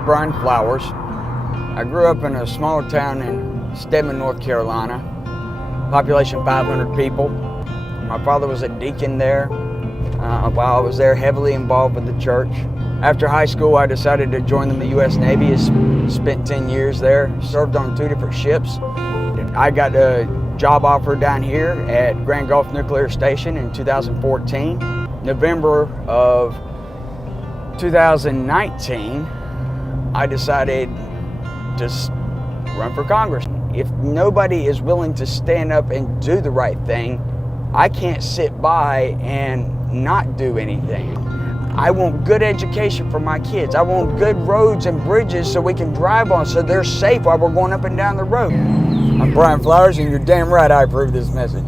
is Brian Flowers. I grew up in a small town in Stedman, North Carolina. Population 500 people. My father was a deacon there. While I was there, heavily involved with the church. After high school, I decided to join the U.S. Navy. Spent 10 years there. Served on 2 different ships. I got a job offer down here at Grand Gulf Nuclear Station in 2014. November of 2019, I decided to run for Congress. If nobody is willing to stand up and do the right thing, I can't sit by and not do anything. I want good education for my kids. I want good roads and bridges so we can drive on so they're safe while we're going up and down the road. I'm Brian Flowers, and you're damn right I approve this message.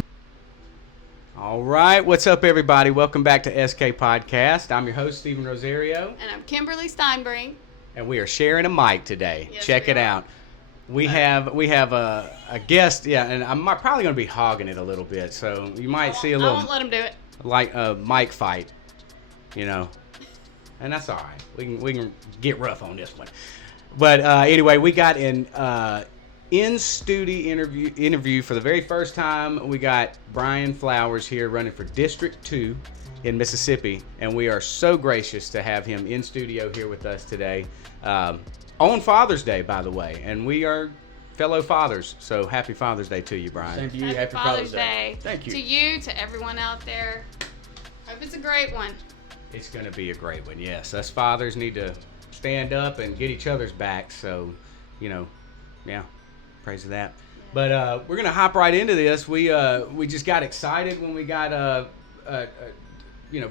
All right, what's up, everybody? Welcome back to SK Podcast. I'm your host, Stephen Rosario. And I'm Kimberly Steinbrink. And we are sharing a mic today. Yes, Check it are. out. We have a guest, and I'm probably going to be hogging it a little bit, so you might see a little. I won't let him do it. Like a mic fight, and that's all right. We can get rough on this one. But anyway, we got an in-studio interview for the very first time. We got Brian Flowers here running for District 2 in Mississippi, and we are so gracious to have him in studio here with us today. On Father's Day, by the way, and we are fellow fathers, so happy Father's Day to you, Brian. Same to you. Happy Father's Day. Thank you. To you, to everyone out there. Hope it's a great one. It's going to be a great one, yes. Us fathers need to stand up and get each other's backs, so, yeah, praise to that. But we're going to hop right into this. We just got excited when we got,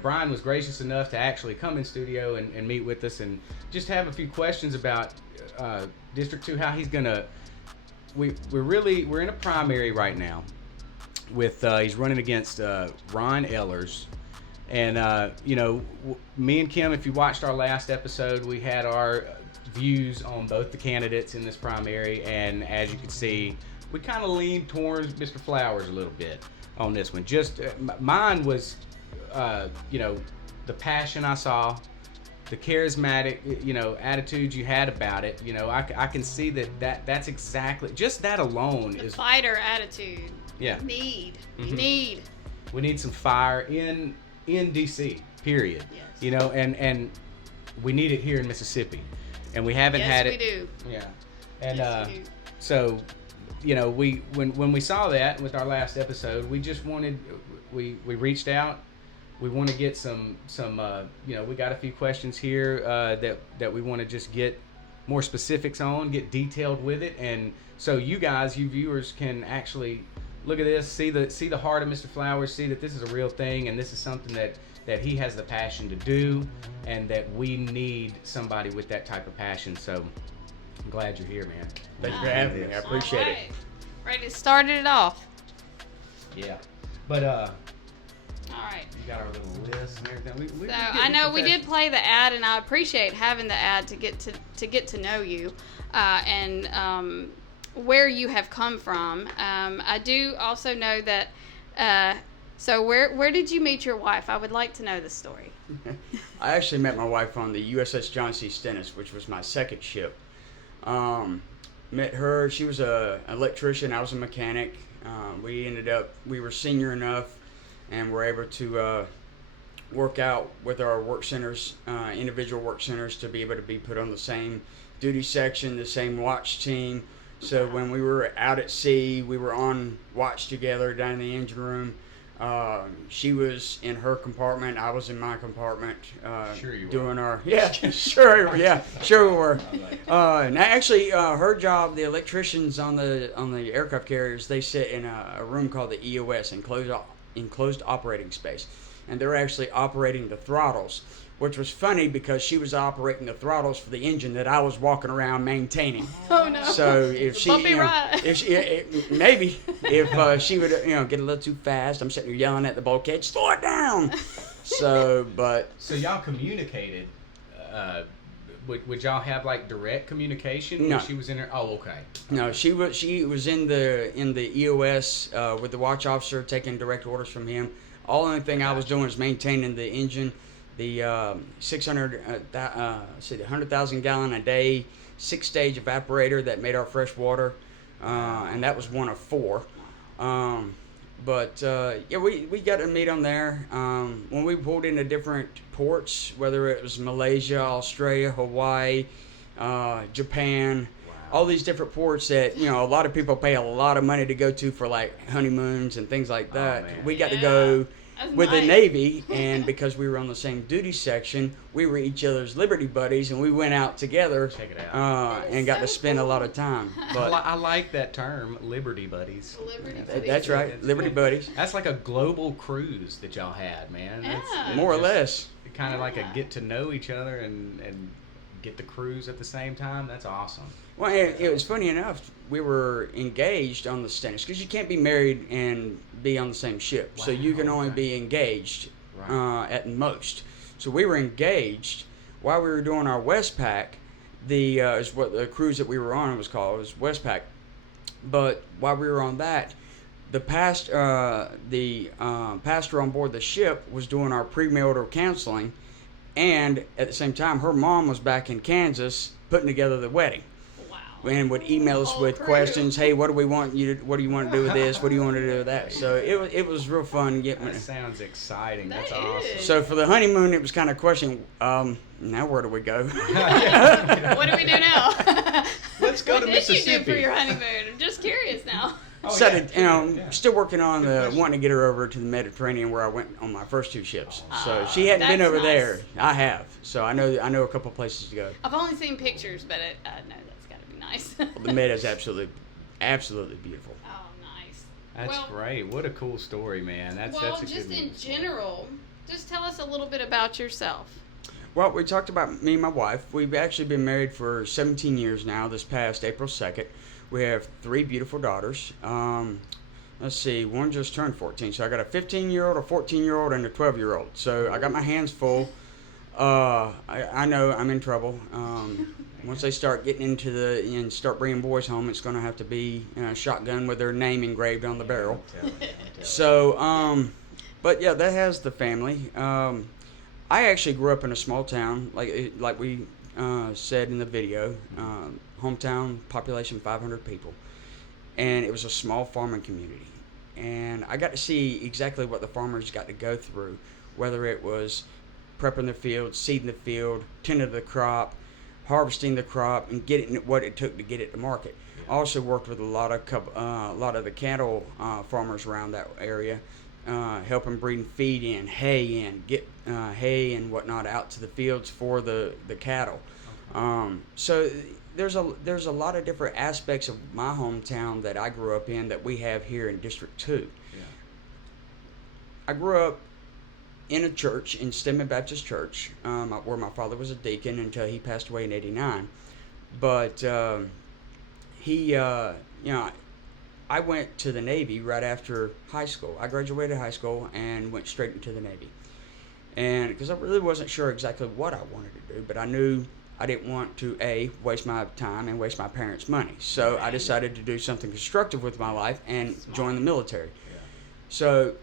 Brian was gracious enough to actually come in studio and meet with us and just have a few questions about District 2, how he's going to, we're in a primary right now with, he's running against Ron Ehlers. And, me and Kim, if you watched our last episode, we had our views on both the candidates in this primary. And as you can see, we kind of leaned towards Mr. Flowers a little bit on this one. Just mine was, the passion I saw, the charismatic, attitude you had about it. I can see that's exactly, just that alone is Fighter attitude. Yeah. You need. We need some fire in DC, period. Yes. And we need it here in Mississippi, and we haven't had it. Yes, we do. Yeah, and yes, we do. So, when we saw that with our last episode, we just wanted, we reached out. We want to get some we got a few questions here that we want to just get more specifics on, get detailed with it, and so you guys, you viewers, can actually look at this, see the heart of Mr. Flowers, see that this is a real thing, and this is something that he has the passion to do, and that we need somebody with that type of passion. So I'm glad you're here, man. Thanks for having me. I appreciate it. Ready to start it off. Yeah, but All right. you got our little list and everything. So I know we did play the ad, and I appreciate having the ad to get to know you, and where you have come from. I do also know that. So where did you meet your wife? I would like to know the story. I actually met my wife on the USS John C. Stennis, which was my second ship. Met her. She was an electrician. I was a mechanic. We were senior enough, and were able to work out with our work centers, individual work centers, to be able to be put on the same duty section, the same watch team. So when we were out at sea, we were on watch together down in the engine room. She was in her compartment, I was in my compartment. Sure you were. Doing our, yeah, sure we were. And actually, her job, the electricians on the aircraft carriers, they sit in a room called the EOS, enclosed operating space, and they're actually operating the throttles, which was funny because she was operating the throttles for the engine that I was walking around maintaining. Oh no! So if she, if she would, get a little too fast, I'm sitting there yelling at the bulkhead, slow it down. So y'all communicated. Would y'all have like direct communication? No. When she was in there. Oh, okay. No, she was in the EOS with the watch officer, taking direct orders from him. All only thing I was doing was maintaining the engine. the 100,000 gallon a day 6-stage evaporator that made our fresh water, and that was one of 4. Yeah, we got to meet them there. When we pulled into different ports, whether it was Malaysia, Australia, Hawaii, Japan, all these different ports that, a lot of people pay a lot of money to go to for like honeymoons and things like that. We got to go with the Navy, and because we were on the same duty section, we were each other's Liberty buddies, and we went out together. Check it out. And got to spend a lot of time. But I like that term, Liberty Buddies. Liberty Buddies. That's right, Liberty buddies. That's like a global cruise that y'all had, man. Yeah. More or less. Kind of like a get to know each other and get the cruise at the same time. That's awesome. Well, it was funny enough. We were engaged on the Stennis because you can't be married and be on the same ship. So you can only be engaged at most. So we were engaged while we were doing our Westpac. Is what the cruise that we were on was called. It was Westpac. But while we were on that, the pastor on board the ship was doing our premarital counseling, and at the same time, her mom was back in Kansas putting together the wedding. And would email us with questions. Hey, what do you want to do with this? What do you want to do with that? So it was real fun getting. That sounds exciting. That's awesome. So for the honeymoon, it was kind of questioning. Now where do we go? What do we do now? Let's go to Mississippi. What did you do for your honeymoon? I'm just curious now. Still working on wanting to get her over to the Mediterranean where I went on my first 2 ships. So she hadn't been over there. I have. So I know a couple places to go. I've only seen pictures, but I know that's got to be nice. The Med is absolutely beautiful. Oh, nice. That's great. What a cool story, man. That's a good just in story. general, just tell us a little bit about yourself. Well, we talked about me and my wife. We've actually been married for 17 years now. This past April 2nd. We have 3 beautiful daughters. Let's see, one just turned 14. So I got a 15-year-old, a 14-year-old, and a 12-year-old. So I got my hands full. I know I'm in trouble. Once they start getting into and start bringing boys home, it's going to have to be a shotgun with their name engraved on the barrel. So, but yeah, that has the family. I actually grew up in a small town, like we said in the video. Hometown, population 500 people, and it was a small farming community, and I got to see exactly what the farmers got to go through, whether it was prepping the field, seeding the field, tending the crop, harvesting the crop, and getting what it took to get it to market. I also worked with a lot of the cattle farmers around that area, helping bring feed in, hay in, get hay and whatnot out to the fields for the cattle. So there's a lot of different aspects of my hometown that I grew up in that we have here in District 2. Yeah. I grew up in a church, in Stedman Baptist Church, where my father was a deacon until he passed away in '89. But I went to the Navy right after high school. I graduated high school and went straight into the Navy. And because I really wasn't sure exactly what I wanted to do, but I knew I didn't want to, waste my time and waste my parents' money. So I decided to do something constructive with my life and join the military. Yeah. So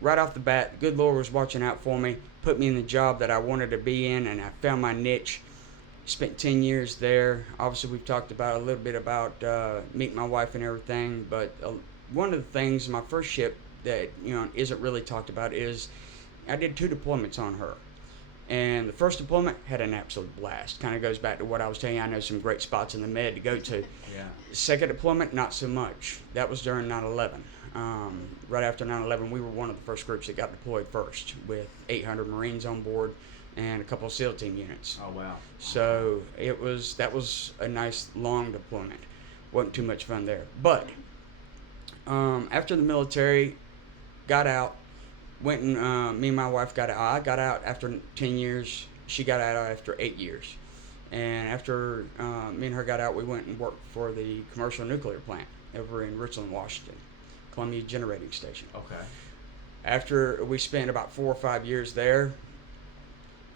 right off the bat, the good Lord was watching out for me, put me in the job that I wanted to be in, and I found my niche. Spent 10 years there. Obviously, we've talked about a little bit about meeting my wife and everything, but one of the things, my first ship that isn't really talked about is I did 2 deployments on her. And the first deployment had an absolute blast. Kind of goes back to what I was telling you. I know some great spots in the Med to go to. Yeah. Second deployment, not so much. That was during 9/11. Right after 9/11, we were one of the first groups that got deployed first, with 800 Marines on board and a couple of SEAL team units. Oh wow! So that was a nice long deployment. Wasn't too much fun there. But after the military, got out. Went and me and my wife got out. I got out after 10 years. She got out after 8 years. And after me and her got out, we went and worked for the commercial nuclear plant over in Richland, Washington, Columbia Generating Station. Okay. After we spent about 4 or 5 years there,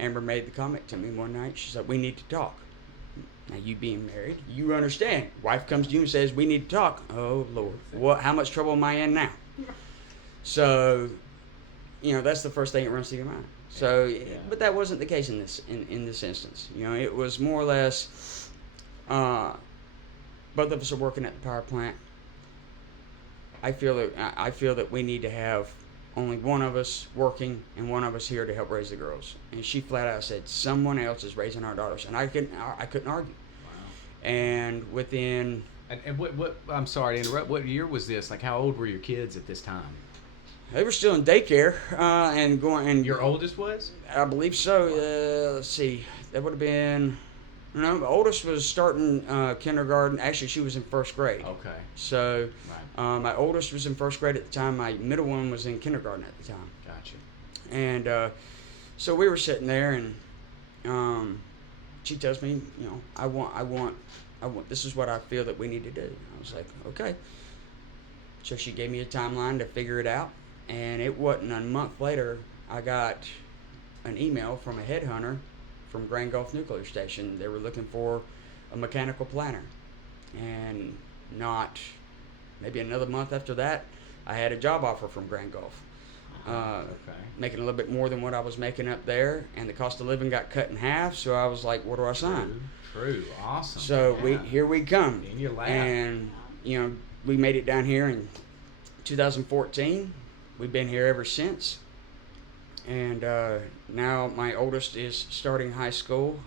Amber made the comment to me one night. She said, "We need to talk." Now, you being married, you understand. Wife comes to you and says, "We need to talk." Oh, Lord. What? How much trouble am I in now? So, that's the first thing that runs through your mind. So, but that wasn't the case in this instance. You know, it was more or less, both of us are working at the power plant. I feel that we need to have only one of us working and one of us here to help raise the girls. And she flat out said, someone else is raising our daughters, and I couldn't argue. Wow. And within, And what? I'm sorry to interrupt. What year was this? Like, how old were your kids at this time? they were still in daycare and going. And Your oldest was? I believe so. Let's see, that would have been. No, the oldest was starting kindergarten. Actually, she was in first grade. Okay. So, Right. my oldest was in first grade at the time. My middle one was in kindergarten at the time. Gotcha. And so we were sitting there, and she tells me, you know, I want. This is what I feel that we need to do. I was like, okay. So she gave me a timeline to figure it out, and it wasn't a month later. I got an email from a headhunter from Grand Gulf Nuclear Station. They were looking for a mechanical planner, and not maybe another month after that, I had a job offer from Grand Gulf, Okay. making a little bit more than what I was making up there, and the cost of living got cut in half. So I was like, "What do I sign?" True. Awesome. So Yeah. here we come, In your lap. and you know we made it down here in 2014. We've been here ever since. And now my oldest is starting high school.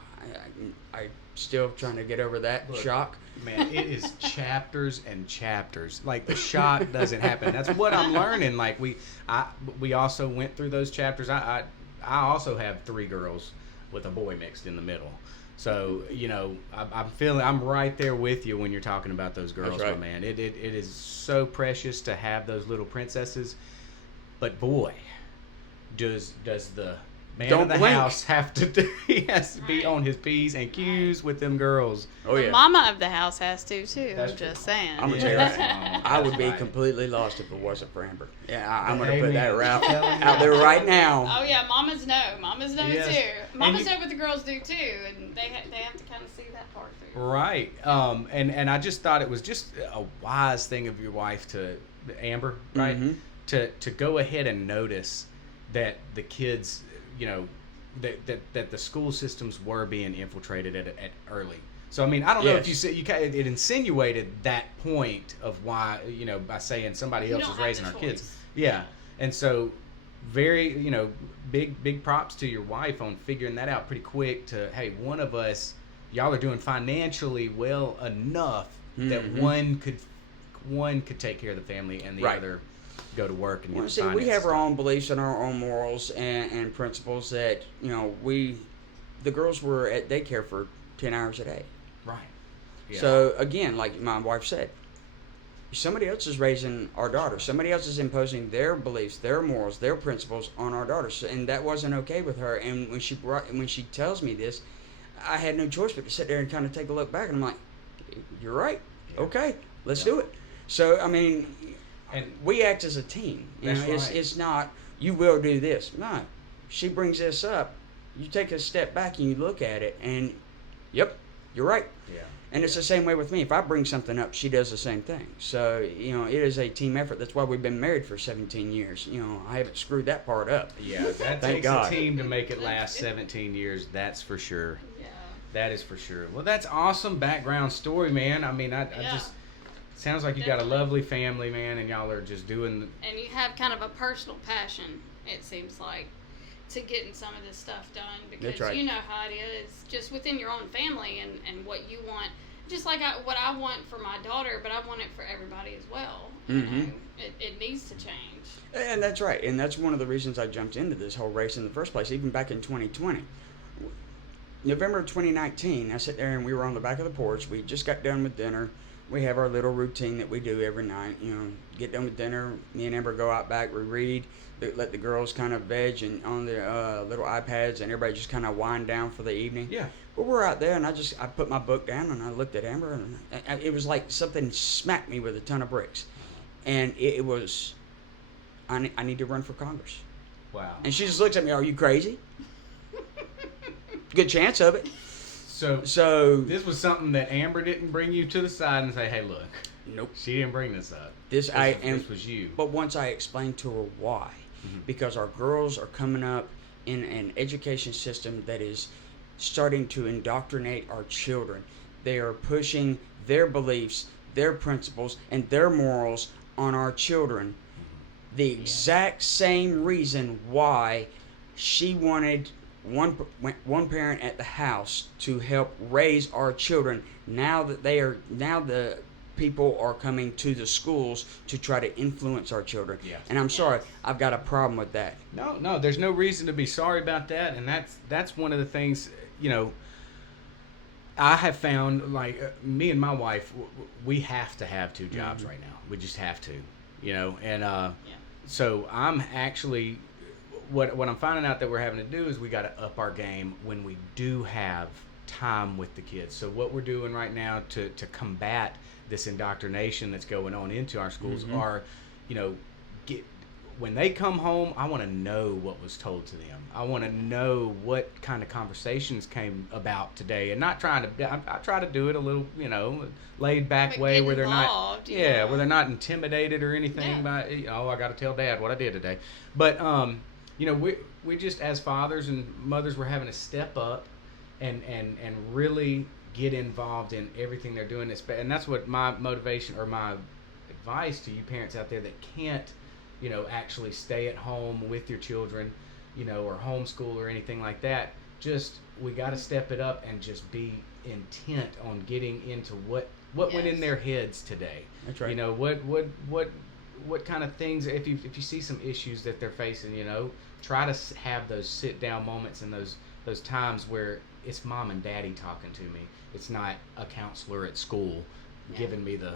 I still trying to get over that Look, shock. Man, it is chapters and chapters. Like, the shock doesn't happen. That's what I'm learning. Like, we also went through those chapters. I also have 3 girls with a boy mixed in the middle. So, you know, I'm right there with you when you're talking about those girls, That's right. my man. It is so precious to have those little princesses. But boy, does the man Don't of the blink. house have to do, he has to be on his P's and Q's with them girls. Oh The yeah. mama of the house has to too. That's I'm true. just saying. I'm gonna Yeah, tell you that's right. wrong. I would be That's right. completely lost if it wasn't for Amber. Yeah, I'm gonna Amen. put that route I'm telling you. out there right now. Oh yeah, mamas know. Mamas know Yes. too. And Mamas you- know what the girls do too, and they have to kind of see that part through. Right. And I just thought it was just a wise thing of your wife to, Amber, right? Mhm. To go ahead and notice that the kids, you know, that the school systems were being infiltrated at early. So I mean, I don't know if Yes. you said it insinuated that point of why, you know, by saying somebody You else don't is have raising the our kids. choice. Yeah. And so very, you know, big props to your wife on figuring that out pretty quick to, hey, one of us, y'all are doing financially well enough that Mhm. one could take care of the family and the Right. other go to work and get Well, the see, we finances have our done. own beliefs and our own morals and principles that, you know, the girls were at daycare for 10 hours a day. Right. Yeah. So again, like my wife said, somebody else is raising our daughters. Somebody else is imposing their beliefs, their morals, their principles on our daughters, and that wasn't okay with her. And when she tells me this, I had no choice but to sit there and kind of take a look back, and I'm like, "You're right. Yeah. Okay, let's Yeah. do it." So I mean, And we act as a team. You That's know, right. it's not you will do this. No, she brings this up. You take a step back and you look at it, and yep, you're right. yeah. And it's the same way with me. If I bring something up, she does the same thing. So, you know, it is a team effort. That's why we've been married for 17 years. You know, I haven't screwed that part up. Yeah, that Thank takes God. a team to make it last 17 years. That's for sure. Yeah. That is for sure. Well, that's awesome background story, man. I mean, I Yeah. just sounds like you got a Definitely. lovely family, man, and y'all are just doing. And you have kind of a personal passion, it seems like, to getting some of this stuff done, because That's right. you know how it is just within your own family and what you want. Just like what I want for my daughter, but I want it for everybody as well. You Mhm. know, it needs to change. And that's right. And that's one of the reasons I jumped into this whole race in the first place, even back in 2020. November of 2019, I sat there and we were on the back of the porch. We just got done with dinner. We have our little routine that we do every night. You know, get done with dinner. Me and Amber go out back. We read. Let the girls kind of veg and on their little iPads, and everybody just kind of wind down for the evening. Yeah. Well, we're out there, and I put my book down, and I looked at Amber, and it was like something smacked me with a ton of bricks. And it was, I need to run for Congress. Wow. And she just looks at me, "Are you crazy?" Good chance of it. So So, this was something that Amber didn't bring you to the side and say, "Hey, look, nope. she didn't bring this up. This This was you." But once I explained to her why, Mhm. because our girls are coming up in an education system that is starting to indoctrinate our children. They are pushing their beliefs, their principles, and their morals on our children. The exact same reason why she wanted one parent at the house to help raise our children. Now the people are coming to the schools to try to influence our children. Yeah. And I'm sorry, I've got a problem with that. No, there's no reason to be sorry about that, and that's one of the things, I have found, like, me and my wife, we have to have two jobs right now. We just have to, and so I'm actually, what I'm finding out that we're having to do is we got to up our game when we do have time with the kids. So what we're doing right now to combat this indoctrination that's going on into our schools are, when they come home, I want to know what was told to them. I want to know what kind of conversations came about today, and not trying to. I try to do it a little, laid back way where they're not, where they're not intimidated or anything by. I got to tell Dad what I did today. But we just, as fathers and mothers, we're having to step up and really get involved in everything they're doing. And that's what my motivation or my advice to you parents out there that can't, actually stay at home with your children, or homeschool or anything like that. Just, we got to step it up and just be intent on getting into what went in their heads today. That's right. What kind of things, if you see some issues that they're facing, try to have those sit down moments and those times where it's mom and daddy talking to me. It's not a counselor at school giving me the,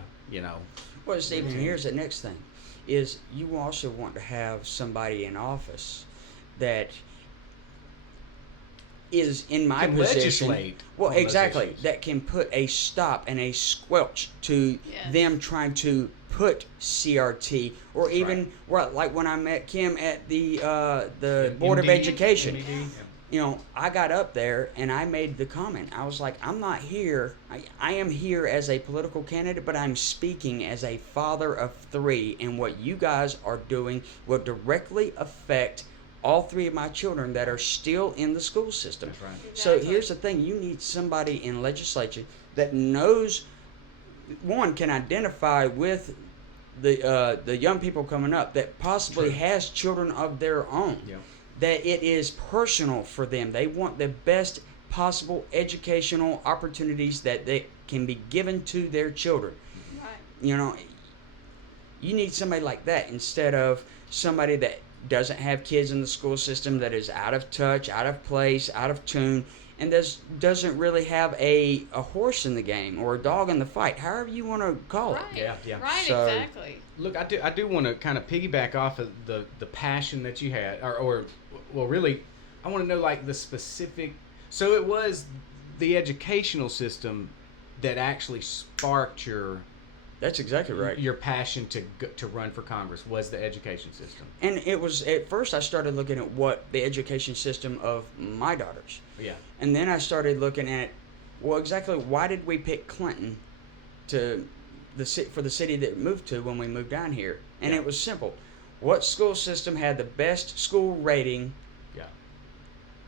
Well, Stephen, here's the next thing, is you also want to have somebody in office that is in my Can position. legislate Well, on those exactly. issues. That can put a stop and a squelch to them trying to put CRT or That's even like when I met Kim at the Board of Education. MED. I got up there and I made the comment. I was like, I'm not here. I am here as a political candidate, but I'm speaking as a father of three, and what you guys are doing will directly affect all three of my children that are still in the school system. That's right. So here's the thing. You need somebody in legislature that knows, one, can identify with the young people coming up that possibly has children of their own. Yeah. That it is personal for them. They want the best possible educational opportunities that they can be given to their children. Right. You need somebody like that instead of somebody that doesn't have kids in the school system, that is out of touch, out of place, out of tune, and doesn't really have a horse in the game or a dog in the fight, however you want to call it. Yeah. Right, So, exactly. Look, I do want to kind of piggyback off of the passion that you had, or really, I want to know, like, the specific. So it was the educational system that actually sparked That's exactly right. your passion to run for Congress, was the education system. And it was, at first I started looking at what the education system of my daughters. Yeah. And then I started looking at, well, exactly why did we pick Clinton for the city that we moved to when we moved down here? And it was simple. What school system had the best school rating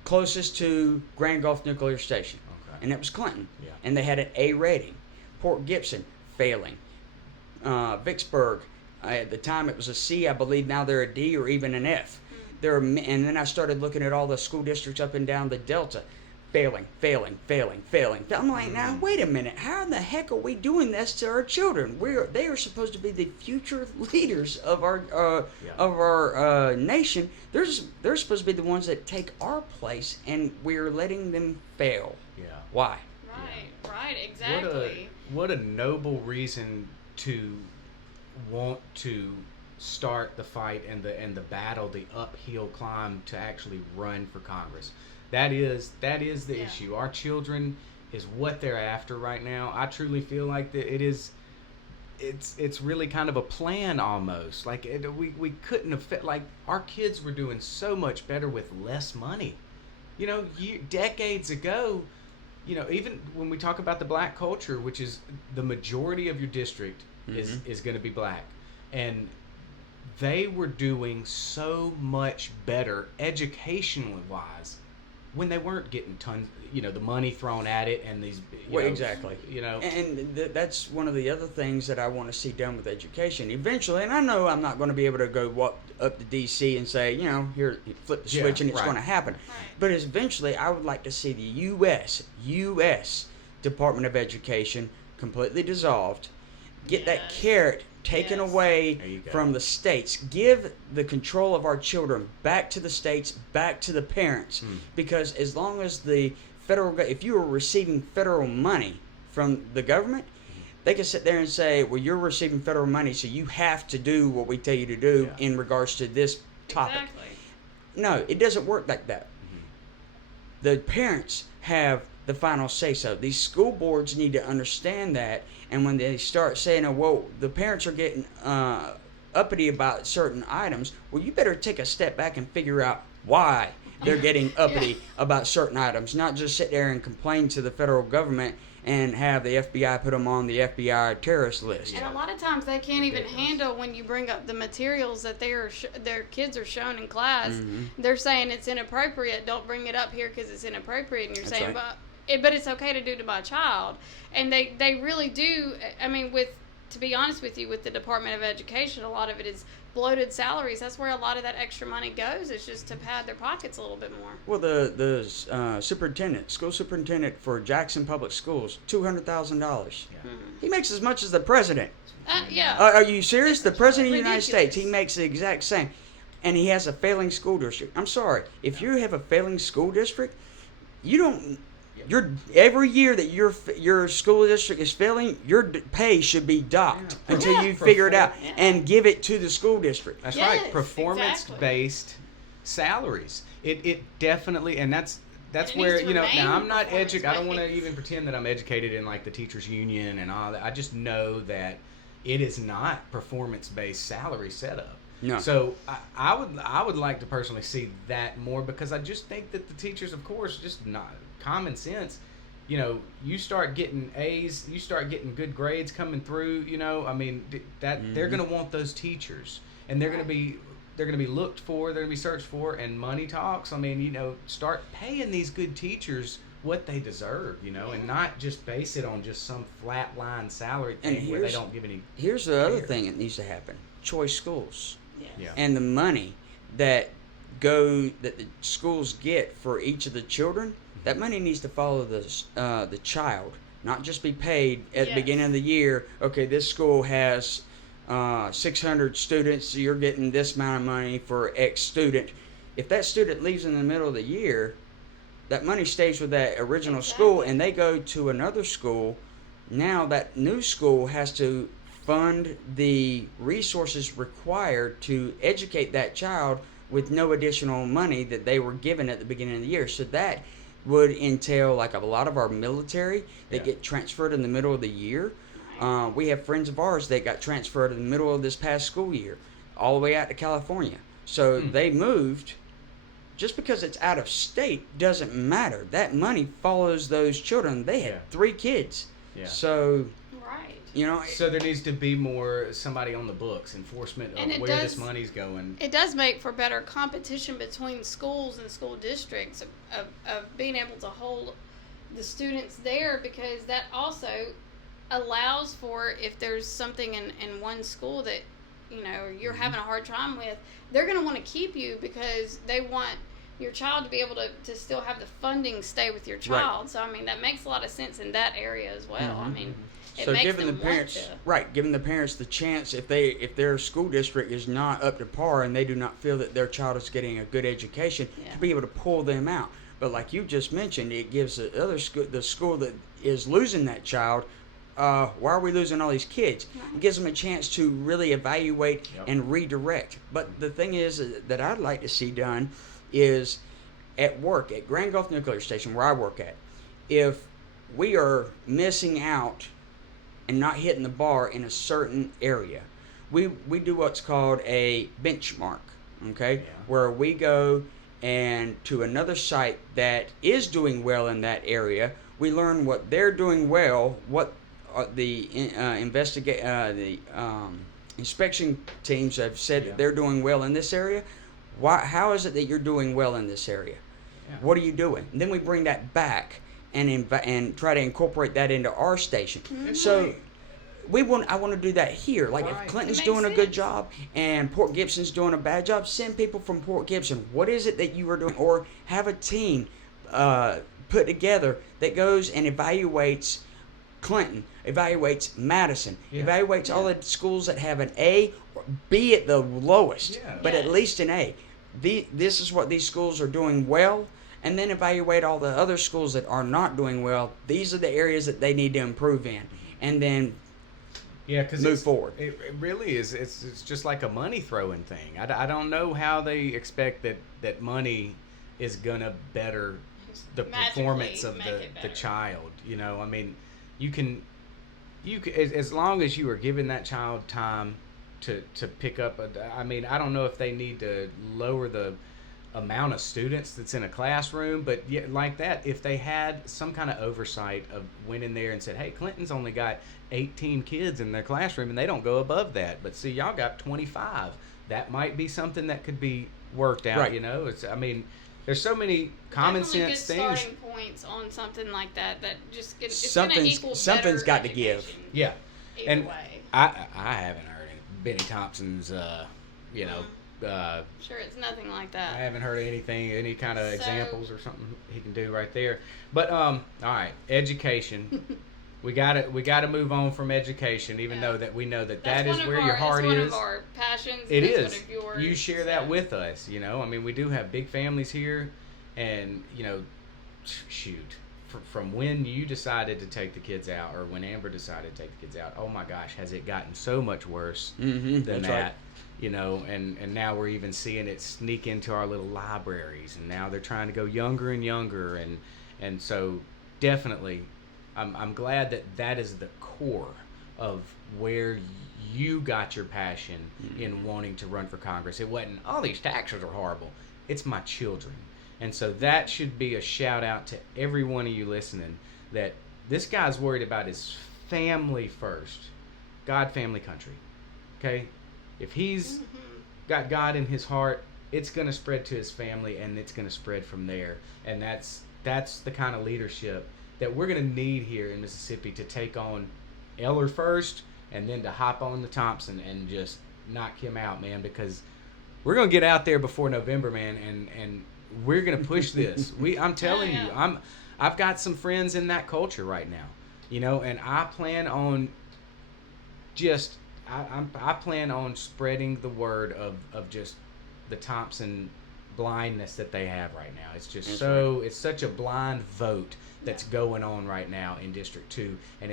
closest to Grand Gulf Nuclear Station? Okay. And it was Clinton. Yeah. And they had an A rating. Port Gibson, failing. Vicksburg, at the time it was a C. I believe now they're a D or even an F. And then I started looking at all the school districts up and down the Delta. Failing. I'm like, now wait a minute. How in the heck are we doing this to our children? They are supposed to be the future leaders of our nation. They're supposed to be the ones that take our place, and we're letting them fail. Yeah. Why? Right, exactly. What a noble reason to want to start the fight and the battle, the uphill climb to actually run for Congress. That is the issue. Our children is what they're after right now. I truly feel like that it's really kind of a plan almost. Like we couldn't have like our kids were doing so much better with less money. Decades ago, even when we talk about the black culture, which is the majority of your district is going to be black, and they were doing so much better educationally wise when they weren't getting tons, the money thrown at it and these. Exactly. And that's one of the other things that I want to see done with education eventually. And I know I'm not going to be able to go walk up to D.C. and say, here, flip the switch and it's going to happen. Right. But eventually, I would like to see the U.S. Department of Education completely dissolved. Get that carrot taken away from the states. Give the control of our children back to the states, back to the parents. Because as long as the if you are receiving federal money from the government, they can sit there and say, well, you're receiving federal money, so you have to do what we tell you to do in regards to this topic. Exactly. No, it doesn't work like that. The parents have the final say-so. These school boards need to understand that, and when they start saying, oh, well, the parents are getting uppity about certain items, well, you better take a step back and figure out why they're getting uppity about certain items, not just sit there and complain to the federal government and have the FBI put them on the FBI terrorist list. And a lot of times they can't even handle when you bring up the materials that their kids are shown in class. They're saying it's inappropriate. Don't bring it up here because it's inappropriate. And you're saying, but it's okay to do to my child. And they really do. I mean, to be honest with you, with the Department of Education, a lot of it is bloated salaries. That's where a lot of that extra money goes. It's just to pad their pockets a little bit more. Well, the school superintendent for Jackson Public Schools, $200,000. He makes as much as the president. Are you serious? The president of the United States, he makes the exact same. And he has a failing school district. I'm sorry. If you have a failing school district, you don't... every year that your school district is failing, your pay should be docked until you figure it out and give it to the school district. That's right. Performance-based salaries. It definitely, and that's where now I'm not educated. I don't want to even pretend that I'm educated in like the teachers union and all that. I just know that it is not performance-based salary setup. No. So I would like to personally see that more, because I just think that the teachers, of course, just not common sense. You start getting A's, you start getting good grades coming through. I mean that they're going to want those teachers, and they're going to be looked for, they're going to be searched for, and money talks. I mean, start paying these good teachers what they deserve, and not just base it on just some flat line salary thing where they don't give any. Here's the other thing that needs to happen: choice schools. Yeah. And the money that the schools get for each of the children, that money needs to follow the child, not just be paid at the beginning of the year. Okay, this school has 600 students, so you're getting this amount of money for X student. If that student leaves in the middle of the year, that money stays with that original school, and they go to another school. Now that new school has to fund the resources required to educate that child with no additional money that they were given at the beginning of the year. So that would entail like a lot of our military that get transferred in the middle of the year. We have friends of ours that got transferred in the middle of this past school year all the way out to California. So they moved. Just because it's out of state doesn't matter. That money follows those children. They had 3 kids. So so there needs to be more somebody on the books, enforcement of where this money's going. It does make for better competition between schools and school districts of being able to hold the students there, because that also allows for, if there's something in one school that you're having a hard time with, they're going to want to keep you because they want your child to be able to still have the funding stay with your child. Right. So I mean that makes a lot of sense in that area as well. I mean, it makes giving them the parents giving the parents the chance, if their school district is not up to par and they do not feel that their child is getting a good education, to be able to pull them out. But like you just mentioned, it gives the school that is losing that child, why are we losing all these kids? It gives them a chance to really evaluate and redirect. But the thing is that I'd like to see done is at work, at Grand Gulf Nuclear Station where I work at, if we are missing out and not hitting the bar in a certain area, we do what's called a benchmark, where we go and to another site that is doing well in that area. We learn what they're doing well, what the inspection teams have said Yeah. that they're doing well in this area. How is it that you're doing well in this area? Yeah. What are you doing? And then we bring that back and try to incorporate that into our station. So I want to do that here. Like Right. if Clinton's Makes doing a good sense. job and Port Gibson's doing a bad job, send people from Port Gibson. What is it that you are doing? Or have a team put together that goes and evaluates Clinton, evaluates Madison, Yeah. evaluates all the schools that have an A or B at the lowest, Yeah. but at Yes. least an A. This is what these schools are doing well, and then evaluate all the other schools that are not doing well. These are the areas that they need to improve in, and then Yeah, because move forward. It really is. It's just like a money throwing thing. I don't know how they expect that money is gonna better the Magically performance of make it the better. child. You know, I mean, you can as long as you are giving that child time to pick up. I mean, I don't know if they need to lower the amount of students that's in a classroom, but yeah, like that, if they had some kind of oversight of went in there and said, hey, Clinton's only got 18 kids in their classroom and they don't go above that, but see, y'all got 25. That might be something that could be worked out. Right. You know, I mean, there's so many common Definitely sense good things. starting points on something like that just it's gonna equal Something's better got to give. education Yeah, either and way. I haven't heard any Bennie Thompson's Sure, it's nothing like I that. haven't heard anything, any kind of So- examples or something he can do right there. But all right, education. we gotta move on from education, even Yeah. though that we know that That's that is one of where your our- heart it's one is. of our passions. It That's is. One of yours, You share so. that with us, you know. I mean, we do have big families here, and you know, shoot, from when you decided to take the kids out, or when Amber decided to take the kids out, oh my gosh, has it gotten so much worse Mm-hmm. than That's that? right. You know, and now we're even seeing it sneak into our little libraries, and now they're trying to go younger and younger, and so definitely, I'm glad that is the core of where you got your passion in wanting to run for Congress. It wasn't, all these taxes are horrible. It's my children. And so that should be a shout out to every one of you listening, that this guy's worried about his family first. God, family, country. Okay? If he's got God in his heart, it's going to spread to his family, and it's going to spread from there. And that's the kind of leadership that we're going to need here in Mississippi to take on Eller first, and then to hop on the Thompson and just knock him out, man, because we're going to get out there before November, man, and we're going to push this. I'm telling you, I've got some friends in that culture right now, you know, and I plan on just I plan on spreading the word of just the Thompson blindness that they have right now. It's just it's such a blind vote that's going on right now in District 2, and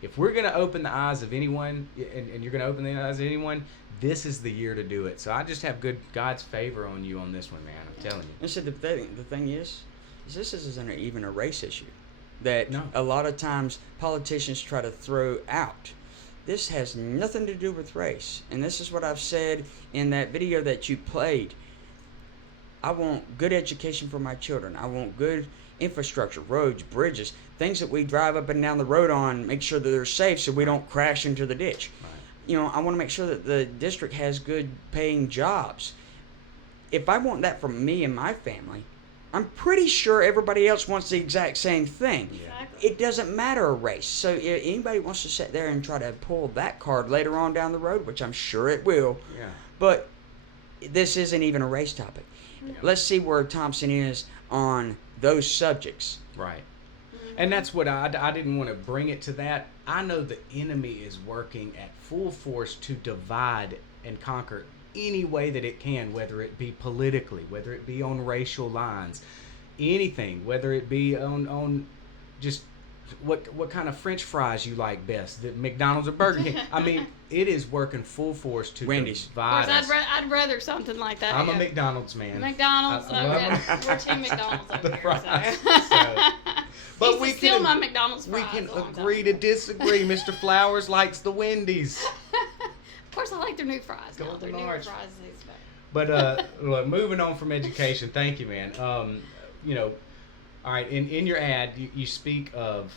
if we're going to open the eyes of anyone, and you're going to open the eyes of anyone, this is the year to do it. So I just have God's favor on you on this one, man. I'm telling you. And so the thing is this isn't even a race issue that No. a lot of times politicians try to throw out. This has nothing to do with race. And this is what I've said in that video that you played. I want good education for my children. I want good infrastructure, roads, bridges, things that we drive up and down the road on, make sure that they're safe so we don't crash into the ditch. Right. You know, I want to make sure that the district has good paying jobs. If I want that for me and my family, I'm pretty sure everybody else wants the exact same thing. Yeah. Exactly. It doesn't matter a race. So if anybody wants to sit there and try to pull that card later on down the road, which I'm sure it will, Yeah. but this isn't even a race topic. Let's see where Thompson is on those subjects. Right. And that's what I didn't want to bring it to that. I know the enemy is working at full force to divide and conquer any way that it can, whether it be politically, whether it be on racial lines, anything, whether it be on just what kind of French fries you like best, the McDonald's or Burger King. I mean, it is working full force to Wendy's. Of divide course, us. I'd rather something like that. I'm a yeah. McDonald's man. McDonald's. I love We're team McDonald's over the here. fries. So. But Used to we steal can- my McDonald's We fries. can a long agree time to ago. disagree. Mr. Flowers likes the Wendy's. Of course, I like their new fries. Go Now. with Their the new large. fries is better. But look, moving on from education, thank you, man. You know, all right. In your ad, you speak of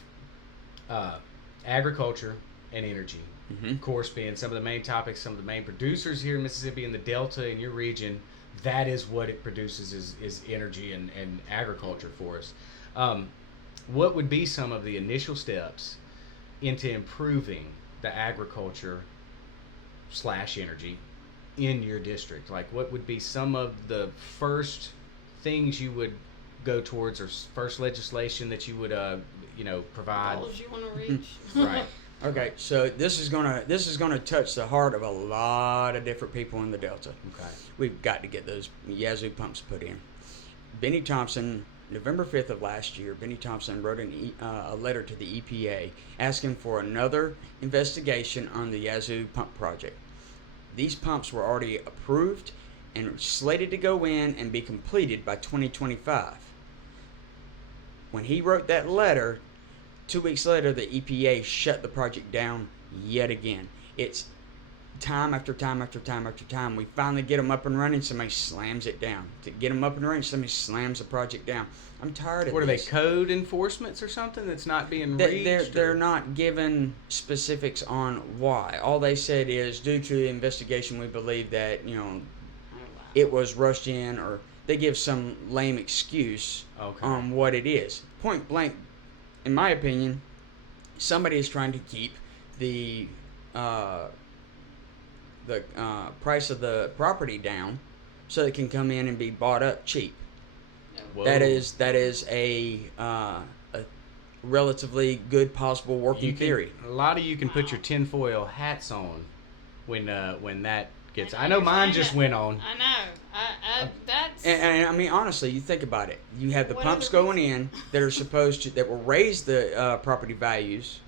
agriculture and energy. of course, being some of the main topics, some of the main producers here in Mississippi and the Delta in your region, that is what it produces is energy and agriculture for us. What would be some of the initial steps into improving the agriculture / energy in your district? Like, what would be some of the first things you would go towards, or first legislation that you would provide? Goals you want to reach. Right. Okay, so this is gonna touch the heart of a lot of different people in the Delta. Okay. We've got to get those Yazoo pumps put in. Bennie Thompson, November 5th of last year, Bennie Thompson wrote a letter to the EPA asking for another investigation on the Yazoo pump project. These pumps were already approved and slated to go in and be completed by 2025. When he wrote that letter, 2 weeks later, the EPA shut the project down yet again. It's time after time after time after time. We finally get them up and running, somebody slams it down. To get them up and running, somebody slams the project down. I'm tired of What are this. they, code enforcements or something that's not being reached? They're not given specifics on why. All they said is, due to the investigation, we believe that, it was rushed in, or they give some lame excuse on what it is. Point blank, in my opinion, somebody is trying to keep the price of the property down so it can come in and be bought up cheap. Whoa. That is a relatively good possible working theory. A lot of you can put your tinfoil hats on when that gets. I know know mine you're just saying went on. I know. That's. And I mean, honestly, you think about it. You have the What pumps other going in that are that will raise the property values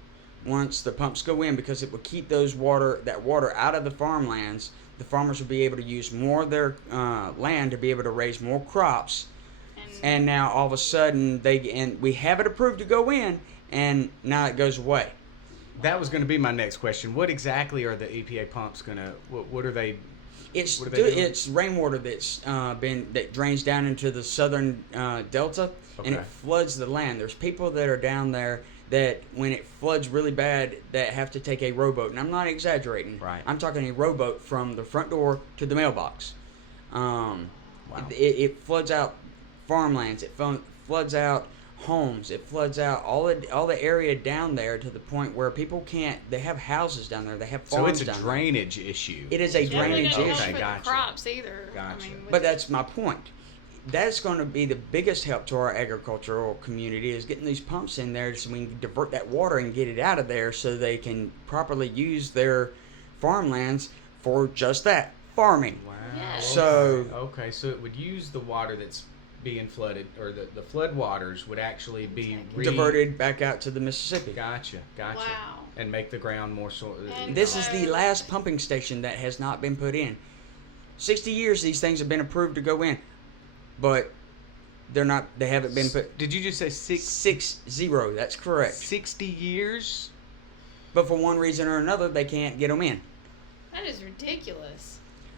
once the pumps go in, because it will keep that water out of the farmlands. The farmers will be able to use more of their land to be able to raise more crops. And now all of a sudden we have it approved to go in, and now it goes away. That was going to be my next question. What exactly are the EPA pumps going to? What are they? It's rainwater that drains down into the southern delta, and it floods the land. There's people that are down there that when it floods really bad, that have to take a rowboat, and I'm not exaggerating. Right. I'm talking a rowboat from the front door to the mailbox. Wow. It floods out farmlands. It floods out homes. It floods out all the area down there to the point where people can't. They have houses down there. They have farms. So it's a down drainage issue. It is a drainage Definitely issue. don't help Gotcha. for the crops either. Gotcha. But that's my point. That's going to be the biggest help to our agricultural community, is getting these pumps in there so we can divert that water and get it out of there so they can properly use their farmlands for just that, farming. Wow. Yes. So so it would use the water that's being flooded, or the flood waters would actually be diverted back out to the Mississippi. Gotcha. Wow. And make the ground more And This is the last pumping station that has not been put in. 60 years these things have been approved to go in, but they haven't been put. Did you just say 60? That's correct. 60 years? But for one reason or another, they can't get them in. That is ridiculous.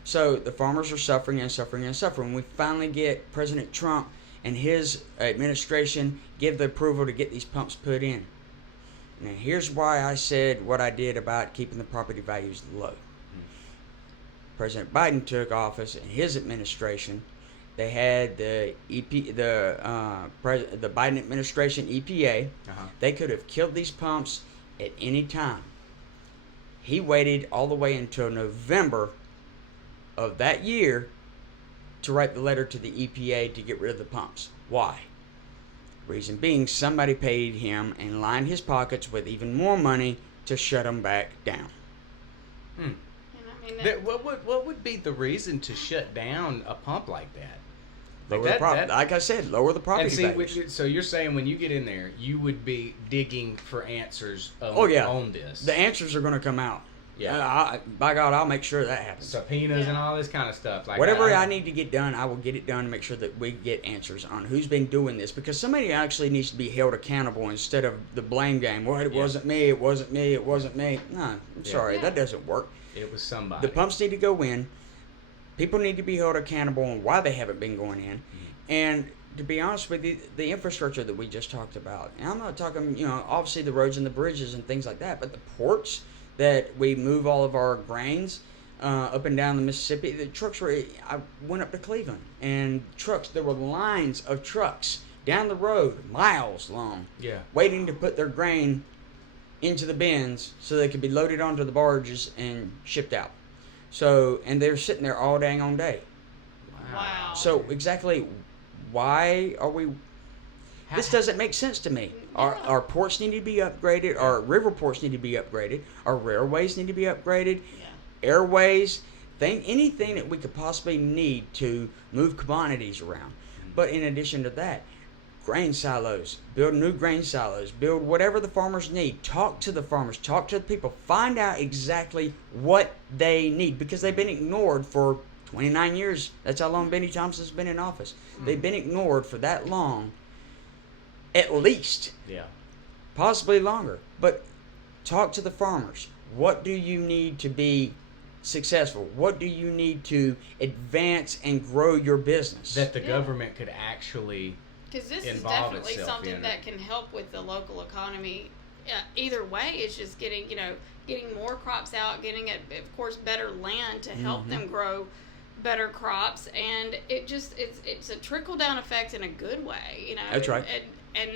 So the farmers are suffering and suffering and suffering. We finally get President Trump and his administration give the approval to get these pumps put in. Now here's why I said what I did about keeping the property values low. President Biden took office, and his administration, they had the Biden administration EPA. They could have killed these pumps at any time. He waited all the way until November of that year to write the letter to the EPA to get rid of the pumps. Why? Reason being, somebody paid him and lined his pockets with even more money to shut them back down. And I mean, What would be the reason to shut down a pump like that? Like I said, lower the property and see, values. so you're saying when you get in there, you would be digging for answers on this. The answers are going to come out. Yeah. By God, I'll make sure that happens. Subpoenas and all this kind of stuff. Like Whatever I need to get done, I will get it done to make sure that we get answers on who's been doing this. Because somebody actually needs to be held accountable instead of the blame game. Well, it wasn't me, it wasn't me, it wasn't me. No, I'm sorry, that doesn't work. It was somebody. The pumps need to go in. People need to be held accountable on why they haven't been going in. And to be honest with you, the infrastructure that we just talked about, and I'm not talking, obviously the roads and the bridges and things like that, but the ports, that we move all of our grains up and down the Mississippi, the trucks were, I went up to Cleveland, and there were lines of trucks down the road, miles long, waiting to put their grain into the bins so they could be loaded onto the barges and shipped out. So, and they're sitting there all dang on day. Wow. So exactly why are we... This doesn't make sense to me. Our ports need to be upgraded. Our river ports need to be upgraded. Our railways need to be upgraded. Airways, anything that we could possibly need to move commodities around. But in addition to that, grain silos, build new grain silos, build whatever the farmers need. Talk to the farmers, talk to the people, find out exactly what they need, because they've been ignored for 29 years. That's how long Bennie Thompson's been in office. They've been ignored for that long, at least. Possibly longer. But talk to the farmers. What do you need to be successful? What do you need to advance and grow your business? That the government could actually because this is definitely something that can help with the local economy. Either way, it's just getting more crops out, getting of course better land to help them grow better crops, and it's a trickle down effect in a good way. That's right. And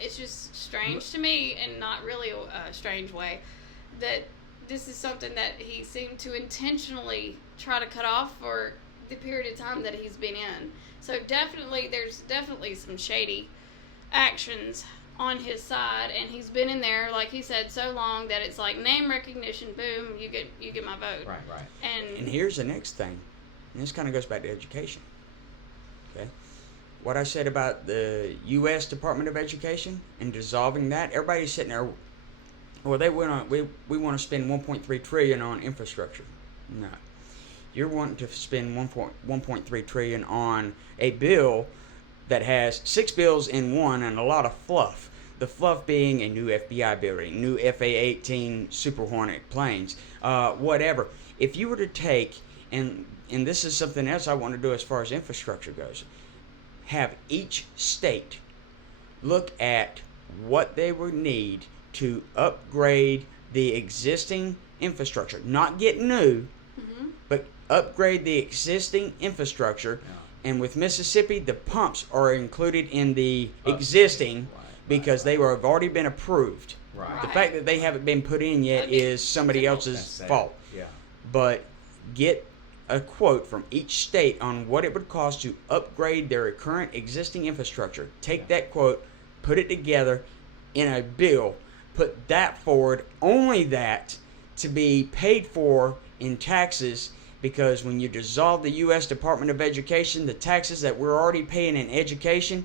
it's just strange to me, and not really a strange way, that this is something that he seemed to intentionally try to cut off for the period of time that he's been in. So there's definitely some shady actions on his side, and he's been in there, like he said, so long that it's like name recognition. Boom, you get my vote. Right. And here's the next thing, and this kind of goes back to education. Okay, what I said about the U.S. Department of Education and dissolving that, everybody's sitting there. Well, we want to spend $1.3 trillion on infrastructure. No. You're wanting to spend $1.3 trillion on a bill that has 6 bills in one and a lot of fluff. The fluff being a new FBI building, new FA-18 Super Hornet planes, whatever. If you were to take, and this is something else I want to do as far as infrastructure goes, have each state look at what they would need to upgrade the existing infrastructure. Not get new, but upgrade the existing infrastructure. And with Mississippi, the pumps are included in the existing because they have already been approved. The fact that they haven't been put in yet is somebody else's fault. But get a quote from each state on what it would cost to upgrade their current existing infrastructure. Take that quote, put it together in a bill, put that forward, only that, to be paid for in taxes, because when you dissolve the U.S. Department of Education, the taxes that we're already paying in education,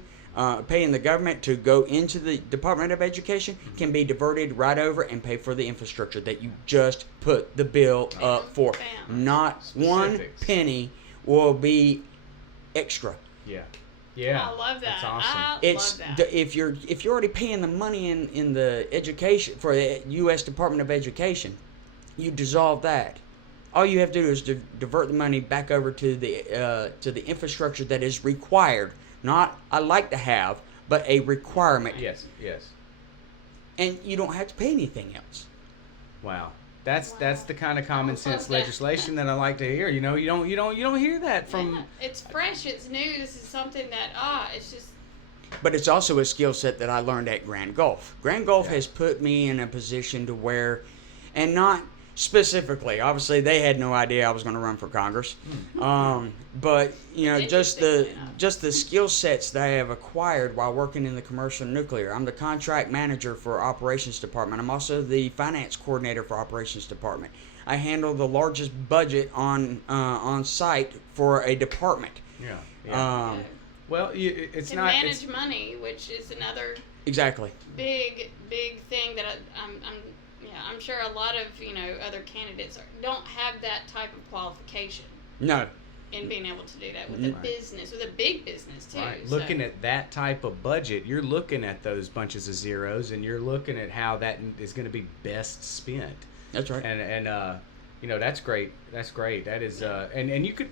paying the government to go into the Department of Education, can be diverted right over and pay for the infrastructure that you just put the bill up for. Not one penny will be extra. Yeah, I love that. That's awesome. Love that. If you're already paying the money in the education for the U.S. Department of Education, you dissolve that. All you have to do is divert the money back over to the infrastructure that is required. Not I like to have, but a requirement. Yes. And you don't have to pay anything else. Wow. That's the kind of common sense legislation that I like to hear. You don't hear that from. It's fresh. It's new. This is something that it's just. But it's also a skill set that I learned at Grand Gulf. Grand Gulf has put me in a position to where, and not specifically, obviously they had no idea I was going to run for Congress. But just the skill sets that I have acquired while working in the commercial nuclear. I'm the contract manager for operations department. I'm also the finance coordinator for operations department. I handle the largest budget on site for a department. Well, it's not manage money, which is another big thing that I'm sure a lot of other candidates don't have that type of qualification. No. In being able to do that with a business, with a big business too. Right. Looking at that type of budget, you're looking at those bunches of zeros, and you're looking at how that is going to be best spent. That's right. And that's great. That's great. That is and you could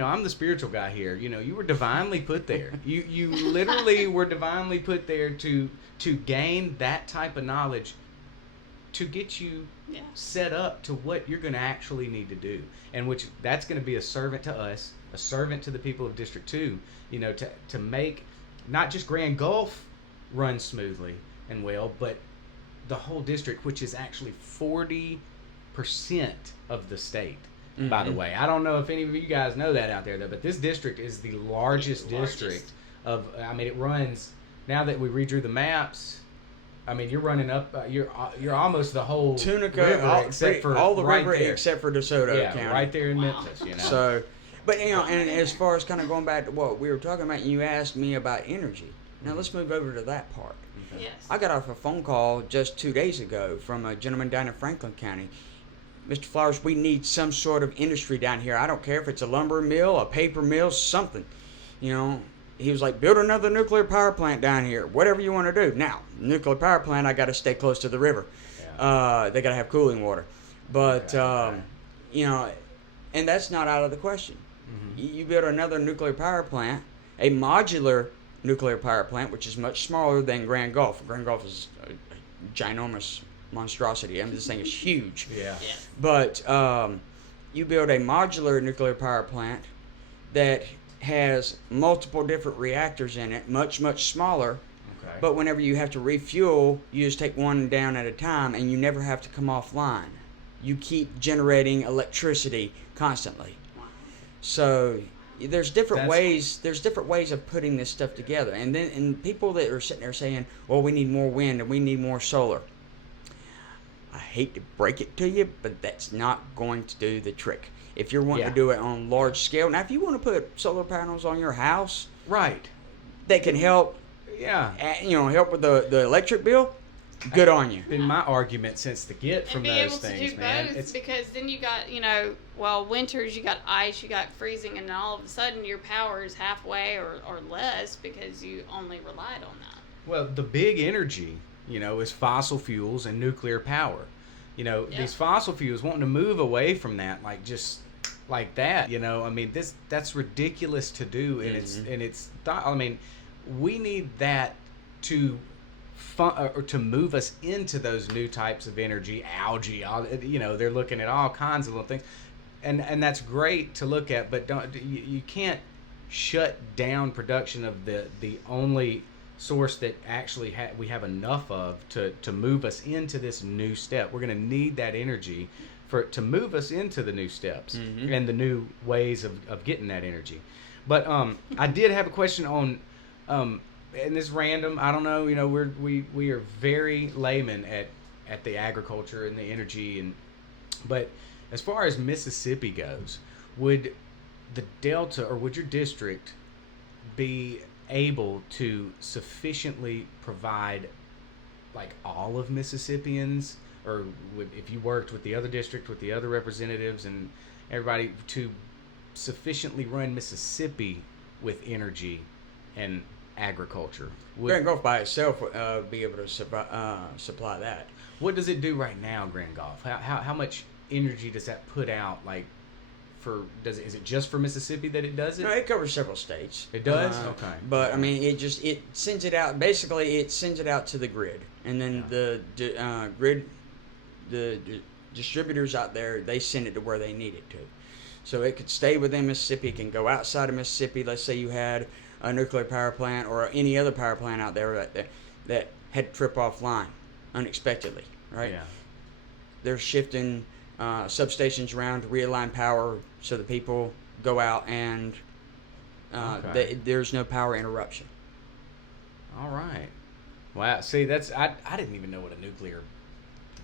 I'm the spiritual guy here. You were divinely put there. You literally were divinely put there to gain that type of knowledge to get you set up to what you're going to actually need to do, and which that's going to be a servant to us, a servant to the people of District 2, you know, to make not just Grand Gulf run smoothly and well, but the whole district, which is actually 40% of the state. By the way, I don't know if any of you guys know that out there, though, but this district is the largest district of. I mean, it runs. Now that we redrew the maps, I mean, you're running up. You're almost the whole Tunica, river, except for all the right river there. except for DeSoto County. Right there in Memphis. You know. So, but you know, and as far as kind of going back to what we were talking about, you asked me about energy. Now let's move over to that part. Okay. Yes. I got off a phone call just 2 days ago from a gentleman down in Franklin County. Mr. Flowers, we need some sort of industry down here. I don't care if it's a lumber mill, a paper mill, something. You know, he was like, build another nuclear power plant down here, whatever you want to do. Now, nuclear power plant, I got to stay close to the river. Yeah. They got to have cooling water. But, right. You know, and that's not out of the question. You build another nuclear power plant, a modular nuclear power plant, which is much smaller than Grand Gulf. Grand Gulf is a ginormous monstrosity. I mean, this thing is huge. Yeah. But you build a modular nuclear power plant that has multiple different reactors in it, much smaller. Okay. But whenever you have to refuel, you just take one down at a time, and you never have to come offline. You keep generating electricity constantly. Wow. So there's different ways. There's different ways of putting this stuff together. And people that are sitting there saying, "Well, we need more wind and we need more solar." I hate to break it to you, but that's not going to do the trick. If you're wanting to do it on large scale, now if you want to put solar panels on your house, right, that can help. Help with the electric bill. Good on you. Been my argument since the get from those things, man. And be able to do man. both, because then you got, winters you got ice, you got freezing, and all of a sudden your power is halfway or less because you only relied on that. Well, the big energy, is fossil fuels and nuclear power. These fossil fuels wanting to move away from that, just like that. I mean, that's ridiculous to do, and we need that to move us into those new types of energy, algae. They're looking at all kinds of little things, and that's great to look at. But you can't shut down production of the only source that actually we have enough of to move us into this new step. We're going to need that energy to move us into the new steps and the new ways of getting that energy. But I did have a question on, and this is random. I don't know. We are very layman at the agriculture and the energy, but as far as Mississippi goes, would the Delta or would your district be able to sufficiently provide all of Mississippians, or if you worked with the other district, with the other representatives and everybody, to sufficiently run Mississippi with energy and agriculture? Grand Gulf by itself be able to supply that. What does it do right now, Grand Gulf? How much energy does that put out? Is it just for Mississippi that it does it? No, it covers several states. It does? Okay. But I mean, it sends it out. Basically, it sends it out to the grid, and then the distributors out there, they send it to where they need it to. So it could stay within Mississippi. It can go outside of Mississippi. Let's say you had a nuclear power plant or any other power plant out there that had to trip offline unexpectedly, right? Yeah. They're shifting substations around to realign power so that people go out and there's no power interruption. All right. Wow. See, I didn't even know what a nuclear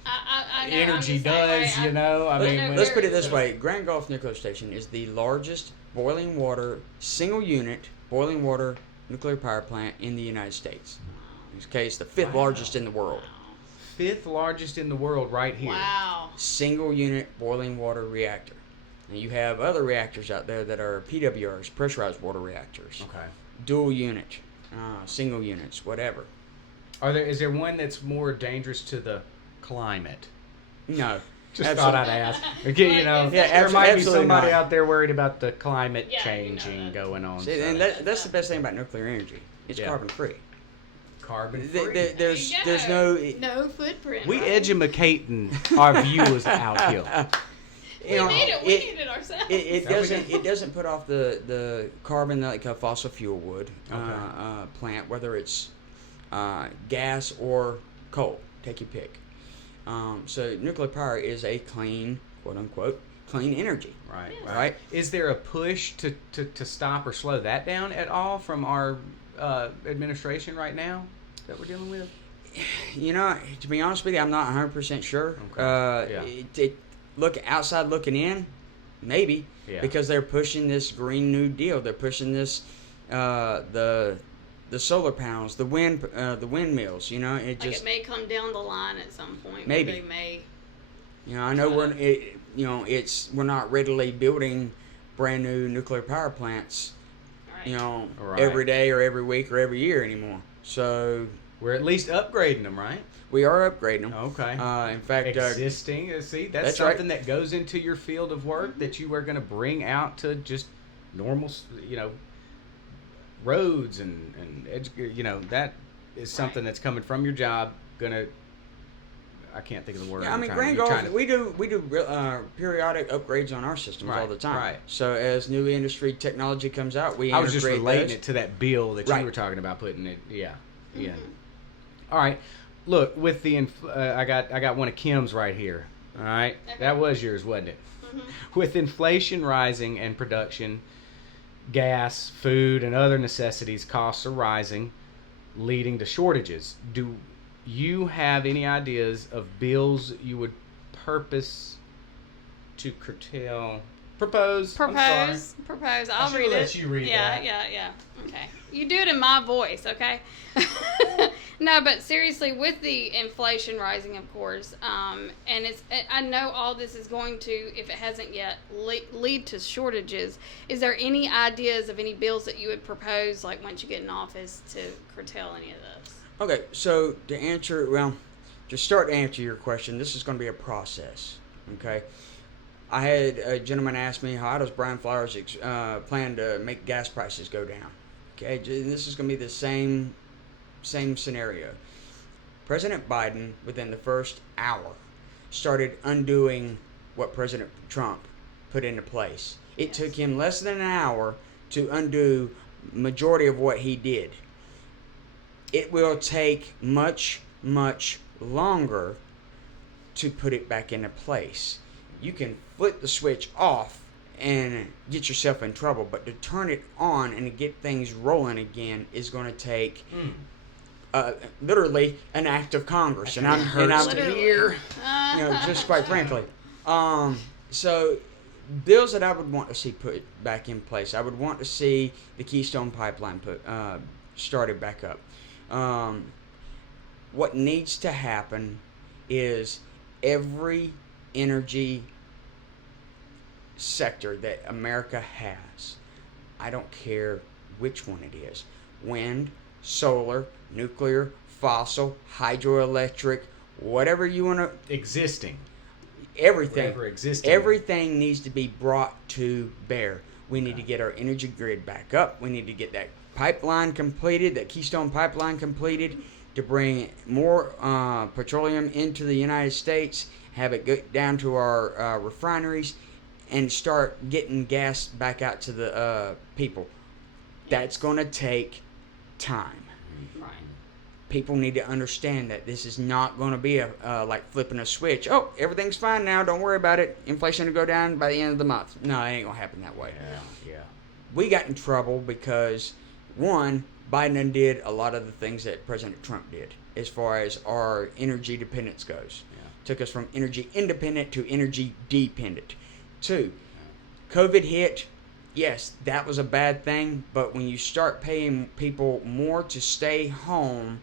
I know, energy does, Let's put it this way. Grand Gulf Nuclear Station is the largest boiling water, single unit boiling water nuclear power plant in the United States. Okay, it's the fifth largest in the world. Fifth largest in the world right here. Wow. Single unit boiling water reactor. And you have other reactors out there that are PWRs, pressurized water reactors. Okay. Dual unit, single units, whatever. Is there one that's more dangerous to the climate? No. Just thought I'd ask. There might be somebody out there worried about the climate changing going on. See, and that's the best thing about nuclear energy. It's carbon free. Carbon free. There's no. No footprint. We right? educating our viewers out here. We need it. We need it ourselves. It doesn't put off the carbon like a fossil fuel would plant, whether it's gas or coal. Take your pick. So nuclear power is a clean, quote unquote, clean energy. Right. Yes. Right. Is there a push to stop or slow that down at all from our administration right now that we're dealing with? To be honest with you, I'm not 100% sure. Okay. Look outside looking in, maybe, because they're pushing this Green New Deal. They're pushing this the solar panels, the windmills. It may come down the line at some point. Maybe. They may. I know we're not readily building brand new nuclear power plants. Right. Every day or every week or every year anymore. So we're at least upgrading them, right? we are upgrading them. Okay. In fact, existing. See, that's something that goes into your field of work that you are going to bring out to just normal, roads and that is something that's coming from your job. I can't think of the word. Yeah, Grand Gulf, we do periodic upgrades on our systems all the time. Right. So as new industry technology comes out, we I was just relating those. it to that bill that you were talking about putting it. Yeah. Mm-hmm. Yeah. All right. Look, with the I got one of Kim's right here. All right. Okay. That was yours, wasn't it? Mm-hmm. With inflation rising and production, gas, food, and other necessities costs are rising, leading to shortages. Do you have any ideas of bills you would propose? Propose. I'll read it. Let you read that. Yeah. Okay. You do it in my voice, okay? No, but seriously, with the inflation rising, of course, and I know all this is going to, if it hasn't yet, lead to shortages. Is there any ideas of any bills that you would propose, like once you get in office, to curtail any of this? Okay, so to start to answer your question, this is going to be a process. Okay, I had a gentleman ask me, how does Brian Flowers plan to make gas prices go down? Okay, this is going to be the same scenario. President Biden, within the first hour, started undoing what President Trump put into place. It took him less than an hour to undo majority of what he did. It will take much, much longer to put it back into place. You can flip the switch off and get yourself in trouble, but to turn it on and to get things rolling again is going to take literally an act of Congress. And I'm here, just quite frankly. So bills that I would want to see put back in place, I would want to see the Keystone Pipeline started back up. What needs to happen is every energy sector that America has, I don't care which one it is, wind, solar, nuclear, fossil, hydroelectric, whatever you want to... Existing. Everything needs to be brought to bear. We need to get our energy grid back up. We need to get that pipeline completed, that Keystone Pipeline completed, to bring more petroleum into the United States, have it go down to our refineries, and start getting gas back out to the people. That's going to take time. Right. People need to understand that this is not going to be like flipping a switch. Oh, everything's fine now. Don't worry about it. Inflation will go down by the end of the month. No, it ain't going to happen that way. Yeah. We got in trouble because, one, Biden undid a lot of the things that President Trump did as far as our energy dependence goes. Yeah. Took us from energy independent to energy dependent. Two, COVID hit. Yes, that was a bad thing, but when you start paying people more to stay home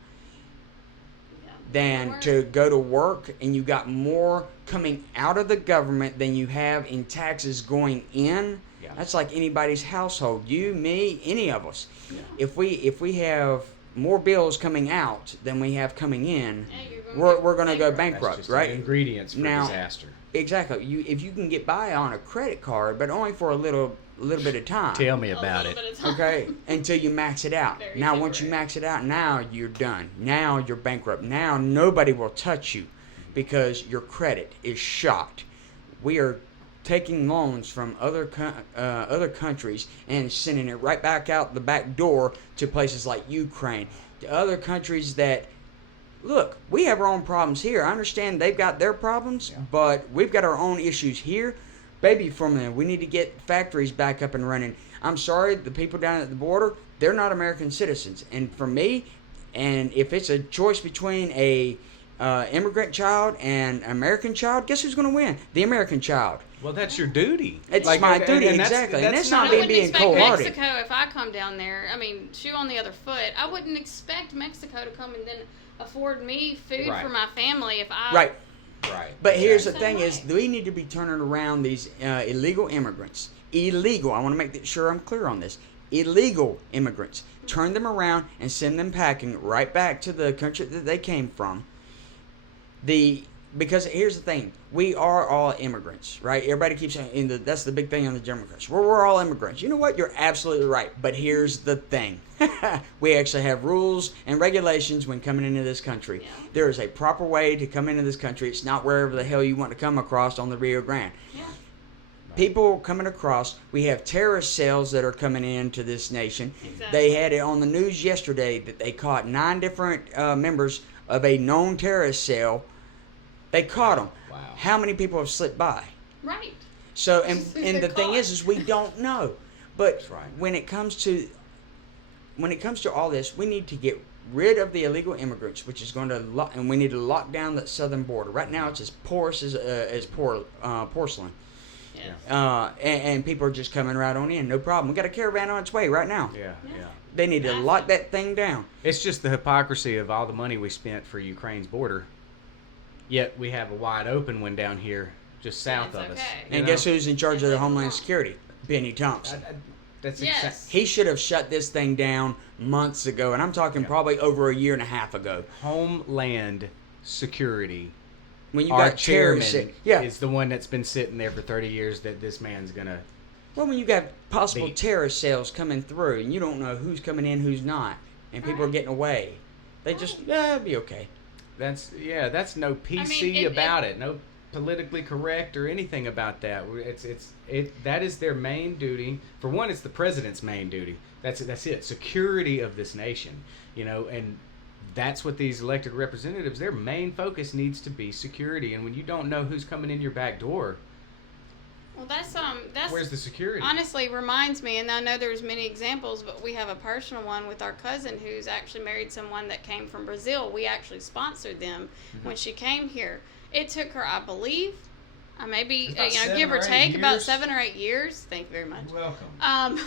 than to go to work, and you got more coming out of the government than you have in taxes going in, that's like anybody's household. You, me, any of us. Yeah. If we have more bills coming out than we have coming in, we're going to go bankrupt, just right? Ingredients for disaster. Exactly. If you can get by on a credit card, but only for a little little bit of time. Tell me about it. Okay, until you max it out. Very Now, once you temporary. max it out, now you're done. Now you're bankrupt. Now nobody will touch you because your credit is shot. We are taking loans from other countries and sending it right back out the back door to places like Ukraine, to other countries that, look, we have our own problems here. I understand they've got their problems, but we've got our own issues here. Baby formula, we need to get factories back up and running. I'm sorry, the people down at the border, they're not American citizens. And for me, and if it's a choice between a immigrant child and American child, guess who's going to win? The American child. Well, that's your duty. It's my duty, exactly. And that's not being cold-hearted. Mexico, if I come down there, I mean, shoe on the other foot, I wouldn't expect Mexico to come and then afford me food Right. for my family if I... Right. Right. But here's the Same thing way. is, we need to be turning around these illegal immigrants. Illegal. I want to make sure I'm clear on this. Illegal immigrants. Turn them around and send them packing right back to the country that they came from. Because here's the thing, we are all immigrants, right? Everybody keeps saying, that's the big thing on the Democrats. We're all immigrants. You know what? You're absolutely right. But here's the thing. We actually have rules and regulations when coming into this country. Yeah. There is a proper way to come into this country. It's not wherever the hell you want to come across on the Rio Grande. Yeah. People coming across, we have terrorist cells that are coming into this nation. Exactly. They had it on the news yesterday that they caught 9 different members of a known terrorist cell. They caught them. Wow. How many people have slipped by? Right. So, and They're the thing caught. is we don't know. But That's right. when it comes to all this, we need to get rid of the illegal immigrants, which is going to and we need to lock down that southern border. Right now, it's as porous as porcelain. Yeah. And people are just coming right on in, no problem. We got a caravan on its way right now. Yeah. They need to lock that thing down. It's just the hypocrisy of all the money we spent for Ukraine's border, yet we have a wide open one down here just south It's of us. okay. you And know? guess who's in charge of the It's Homeland wrong. Security? Bennie Thompson. That's Yes. exactly. He should have shut this thing down months ago, and I'm talking probably over a year and a half ago. Homeland Security. When you Our got terrorists, chairman is the one that's been sitting there for 30 years that this man's gonna. well, when you got possible Beat. terrorist cells coming through, and you don't know who's coming in, who's not, and people are Right. getting away, they just it'll be okay. That's no PC about it. No politically correct or anything about that. That is their main duty. For one, it's the president's main duty. That's it. Security of this nation. And that's what these elected representatives, their main focus needs to be security. And when you don't know who's coming in your back door, Well, that's where's the security? honestly reminds me, and I know there's many examples, but we have a personal one with our cousin who's actually married someone that came from Brazil. We actually sponsored them when she came here. It took her, I believe, maybe About 7 give or or 8 take, about years. 7 or 8 years. Thank you very much. Welcome.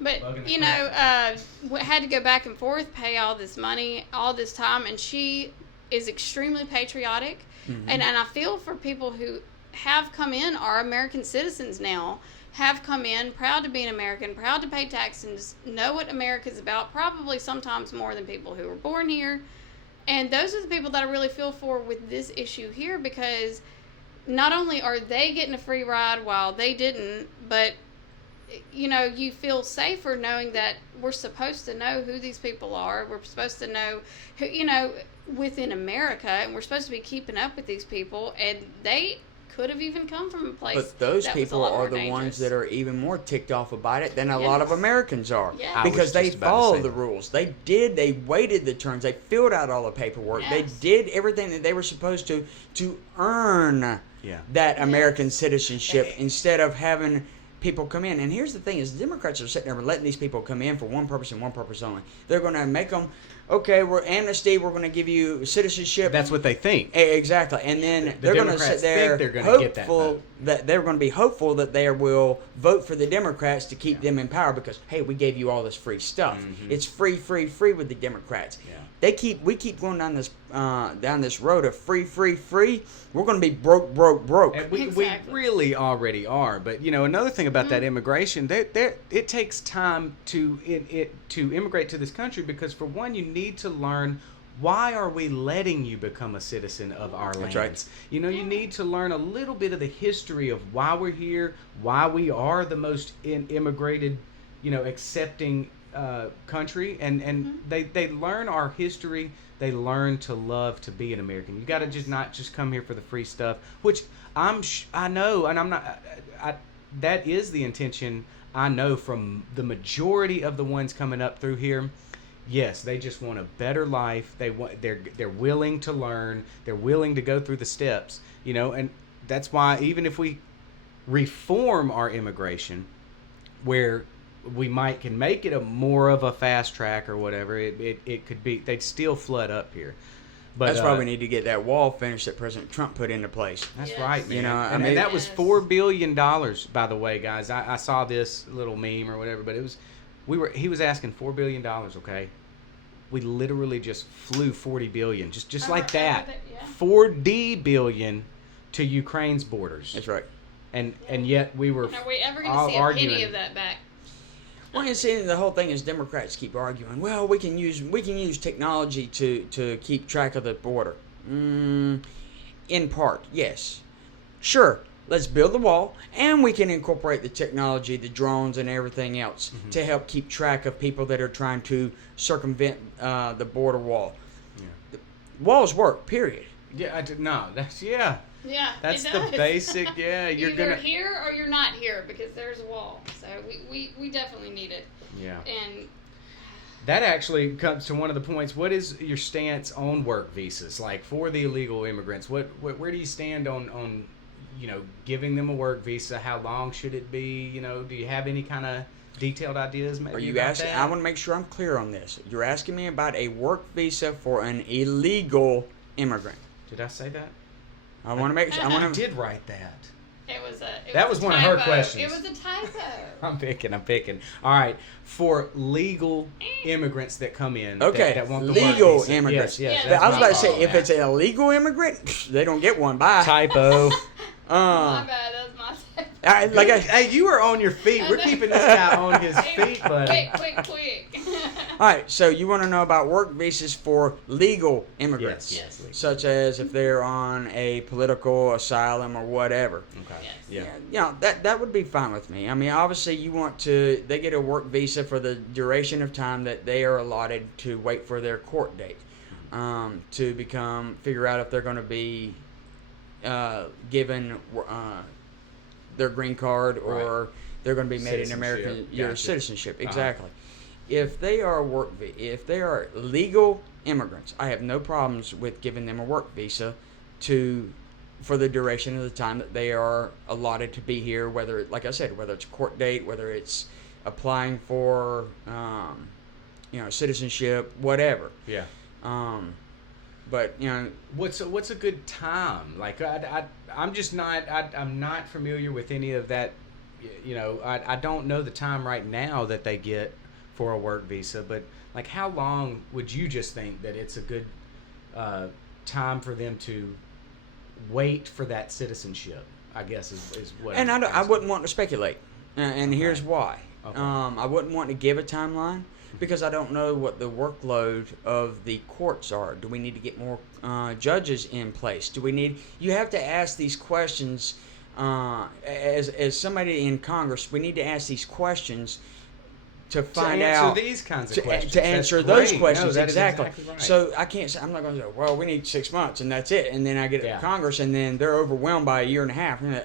But Bugging the you know, had to go back and forth, pay all this money, all this time, and she is extremely patriotic, and I feel for people who have come in, are American citizens now, have come in proud to be an American, proud to pay taxes, know what America's about, probably sometimes more than people who were born here, and those are the people that I really feel for with this issue here, because not only are they getting a free ride while they didn't, but you feel safer knowing that we're supposed to know who these people are. We're supposed to know who, within America, and we're supposed to be keeping up with these people, and they could have even come from a place. But those that was a people lot are more the ones dangerous. that are even more ticked off about it than a lot of Yes. Americans are. Yeah. I was Because they just about to followed say the that. rules. They waited the turns. They filled out all the paperwork. They Yes. did everything that they were supposed to earn Yeah. that American citizenship instead of having people come in. And here's the thing is Democrats are sitting there letting these people come in for one purpose and one purpose only. They're going to make them, okay, we're amnesty, we're going to give you citizenship. That's what they think. Exactly, and then they're going to Democrats sit there think they're gonna get that hopeful vote. that they're going to be hopeful that they will vote for the Democrats to keep them in power because hey, we gave you all this free stuff. It's free with the Democrats. Yeah. We keep going down this road of free. We're going to be broke. And we Exactly. really already are. But another thing about that immigration, it takes time to immigrate to this country because for one, you need to learn why are we letting you become a citizen of our lands? That's right. You know, you need to learn a little bit of the history of why we're here, why we are the most immigrated, accepting country, and they learn our history. They learn to love to be an American. You got to just not just come here for the free stuff, which I know, and I'm not. That is the intention. I know from the majority of the ones coming up through here. Yes, they just want a better life. They're willing to learn. They're willing to go through the steps. And that's why even if we reform our immigration, where we can make it more of a fast track or whatever, it could be, they'd still flood up here. But that's why we need to get that wall finished that President Trump put into place. That's Yes. right, man. And that was $4 billion, by the way, guys. I saw this little meme or whatever, but he was asking $4 billion, okay? We literally just flew $40 billion, just like that. Yeah. $40 billion to Ukraine's borders. That's right. And yet we were And are we ever going all to see a arguing. penny of that back? Well, you see, the whole thing is Democrats keep arguing. Well, we can use technology to keep track of the border. In part, yes, sure. Let's build the wall, and we can incorporate the technology, the drones, and everything else to help keep track of people that are trying to circumvent the border wall. Yeah. Walls work. Period. Yeah, no, that's yeah. Yeah, That's it the does. basic. Yeah, you're Either gonna. here or you're not here because there's a wall. So we definitely need it. Yeah. And That actually comes to one of the points. What is your stance on work visas, like for the illegal immigrants? Where do you stand on giving them a work visa? How long should it be? Do you have any kind of detailed ideas? Maybe Are you about asking? that? I want to make sure I'm clear on this. You're asking me about a work visa for an illegal immigrant. Did I say that? I want to make sure. I did write that. it was a. That was one of her typo. questions. It was a typo. I'm picking. All right, for legal immigrants that come in. Okay, that want the legal work visa. immigrants. Yes. Yeah, that's I was what about to I'm say, if calling it's an illegal immigrant, they don't get one. Bye. that. Typo. My bad. That's my typo. Hey, you are on your feet. We're keeping this guy on his feet, buddy. Quick. All right, so you want to know about work visas for legal immigrants, Yes. such as if they're on a political asylum or whatever. Okay. Yes. Yeah. That would be fine with me. I mean, obviously, they get a work visa for the duration of time that they are allotted to wait for their court date, to figure out if they're going to be given their green card or they're going to be made an American Citizenship. citizenship. Uh-huh. Exactly. If they are if they are legal immigrants, I have no problems with giving them a work visa for the duration of the time that they are allotted to be here. Whether, like I said, whether it's a court date, whether it's applying for citizenship, whatever. Yeah. But What's a good time? Like I'm just not I'm not familiar with any of that. I don't know the time right now that they get for a work visa, but like how long would you just think that it's a good time for them to wait for that citizenship? I guess is what. And I'm I asking. wouldn't want to speculate, and here's why. Okay. I wouldn't want to give a timeline because I don't know what the workload of the courts are. Do we need to get more judges in place? Do we need? You have to ask these questions. As somebody in Congress, we need to ask these questions to find out these kinds of questions. to answer That's those great. questions. No, that is exactly. right. So I can't say, I'm not going to say, well, we need 6 months and that's it. And then I get it Yeah. to Congress and then they're overwhelmed by a year and a half. And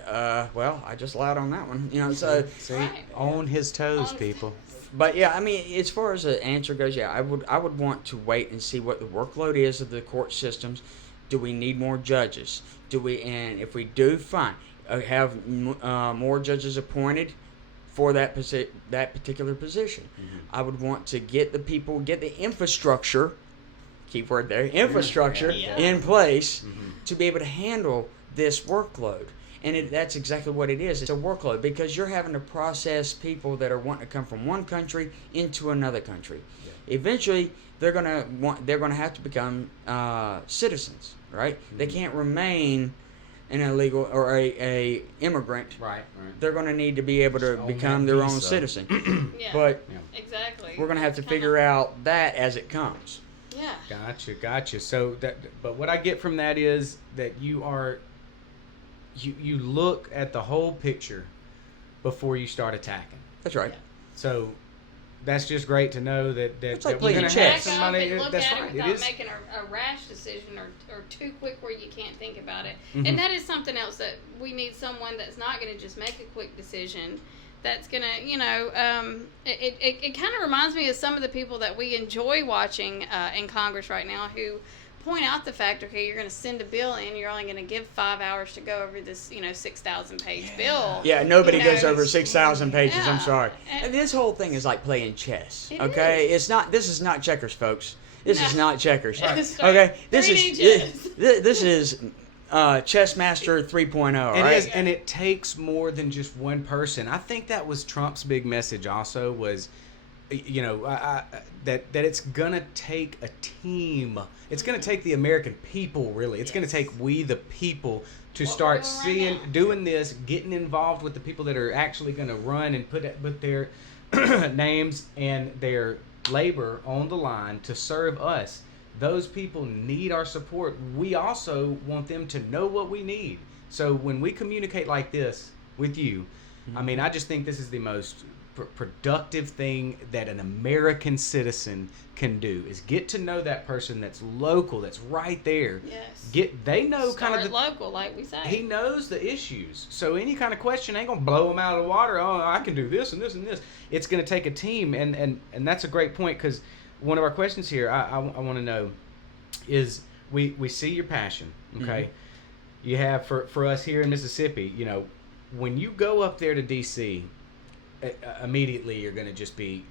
well, I just lied on that one. So See, Right. on his toes, On- people. but yeah, I mean, as far as the answer goes, yeah, I would want to wait and see what the workload is of the court systems. Do we need more judges? And if we do, fine. Have more judges appointed for that particular position. Mm-hmm. I would want to get the infrastructure, keyword there, infrastructure Yeah. in place Mm-hmm. to be able to handle this workload. And that's exactly what it is. It's a workload because you're having to process people that are wanting to come from one country into another country. Yeah. Eventually, they're gonna have to become citizens, right? Mm-hmm. They can't remain an illegal or a immigrant. Right. They're going to need to be able to Own become that their own visa. citizen. Yeah. But Yeah. Exactly. we're going to have to Kinda- figure out that as it comes. Yeah. Gotcha. So but what I get from that is that you look at the whole picture before you start attacking. That's right. Yeah. So that's just great to know that It's like we're playing going to chess. have somebody. Back up and look That's at right. it without making a rash decision or too quick where you can't think about it. Mhm. And that is something else that we need someone that's not going to just make a quick decision. That's going to, it kind of reminds me of some of the people that we enjoy watching in Congress right now who point out the fact, okay, you're going to send a bill in, you're only going to give 5 hours to go over this, 6,000 page bill. Yeah, nobody You know, goes over 6,000 pages. yeah. I'm sorry. And- This whole thing is like playing chess. It Okay, is. it's not. This is not checkers, folks. This is No. not checkers. Right. Okay, this 3D is chess. this is Chess Master 3.0. It right? is, and it takes more than just one person. I think that was Trump's big message. Also, was, that it's gonna take a team. It's gonna take the American people. Really, it's gonna Yes. take we the people to What start we're doing right seeing, now. doing this, getting involved with the people that are actually gonna run and put their names and their labor on the line to serve us. Those people need our support. We also want them to know what we need. So when we communicate like this with you, I mean, I just think this is the most productive thing that an American citizen can do, is get to know that person that's local, that's right there. Yes. They know Start kind of the, local, like we say. he knows the issues. So any kind of question ain't gonna blow him out of the water. Oh, I can do this and this and this. It's gonna take a team, and that's a great point, because one of our questions here, I want to know, is we see your passion. Okay, you have for us here in Mississippi. When you go up there to DC, immediately you're gonna just be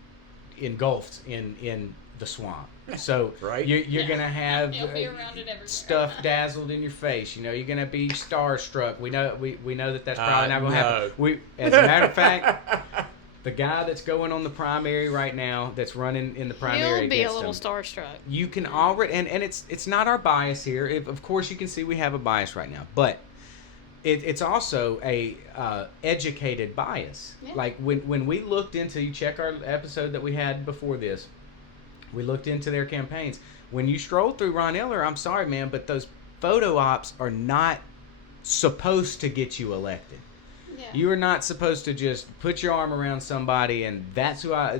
engulfed in the swamp. So Right. you're gonna have You'll be around it everywhere. stuff dazzled in your face. You're gonna be starstruck. We know that's probably not gonna no. happen. As a matter of fact, the guy that's going on the primary right now, that's running in the primary He'll be a against little him, starstruck. you can already, and it's not our bias here. Of course, you can see we have a bias right now, but it's also a educated bias. Yeah. Like when we looked into, you check our episode that we had before this, we looked into their campaigns. When you stroll through Ron Eller, I'm sorry, man, but those photo ops are not supposed to get you elected. Yeah. You are not supposed to just put your arm around somebody and that's who I'm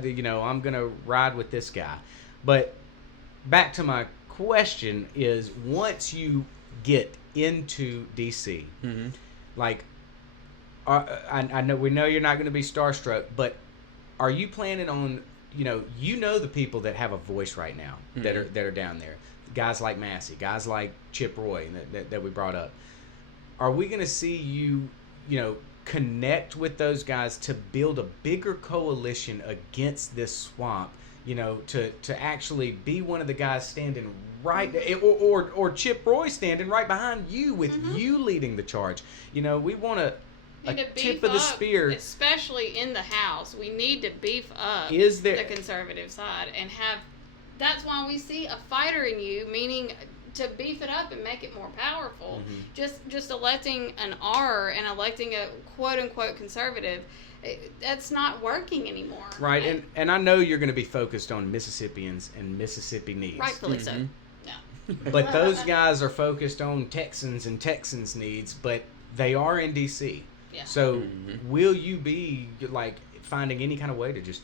going to ride with this guy. But back to my question is, once you get into DC, like, I know we know you're not going to be starstruck, but are you planning on, the people that have a voice right now that are down there, guys like Massey, guys like Chip Roy that we brought up. Are we going to see you, connect with those guys to build a bigger coalition against this swamp? To actually be one of the guys standing right, or Chip Roy standing right behind you with you leading the charge. We want a Need to tip beef of the up, spear. especially in the House. We need to beef up Is there- the conservative side and have. That's why we see a fighter in you, meaning to beef it up and make it more powerful. Just electing an R and electing a quote unquote conservative, that's not working anymore. Right, and I know you're going to be focused on Mississippians and Mississippi needs. Rightfully so. Yeah. But those guys are focused on Texans and Texans needs, but they are in D.C. Yeah. So will you be, like, finding any kind of way to just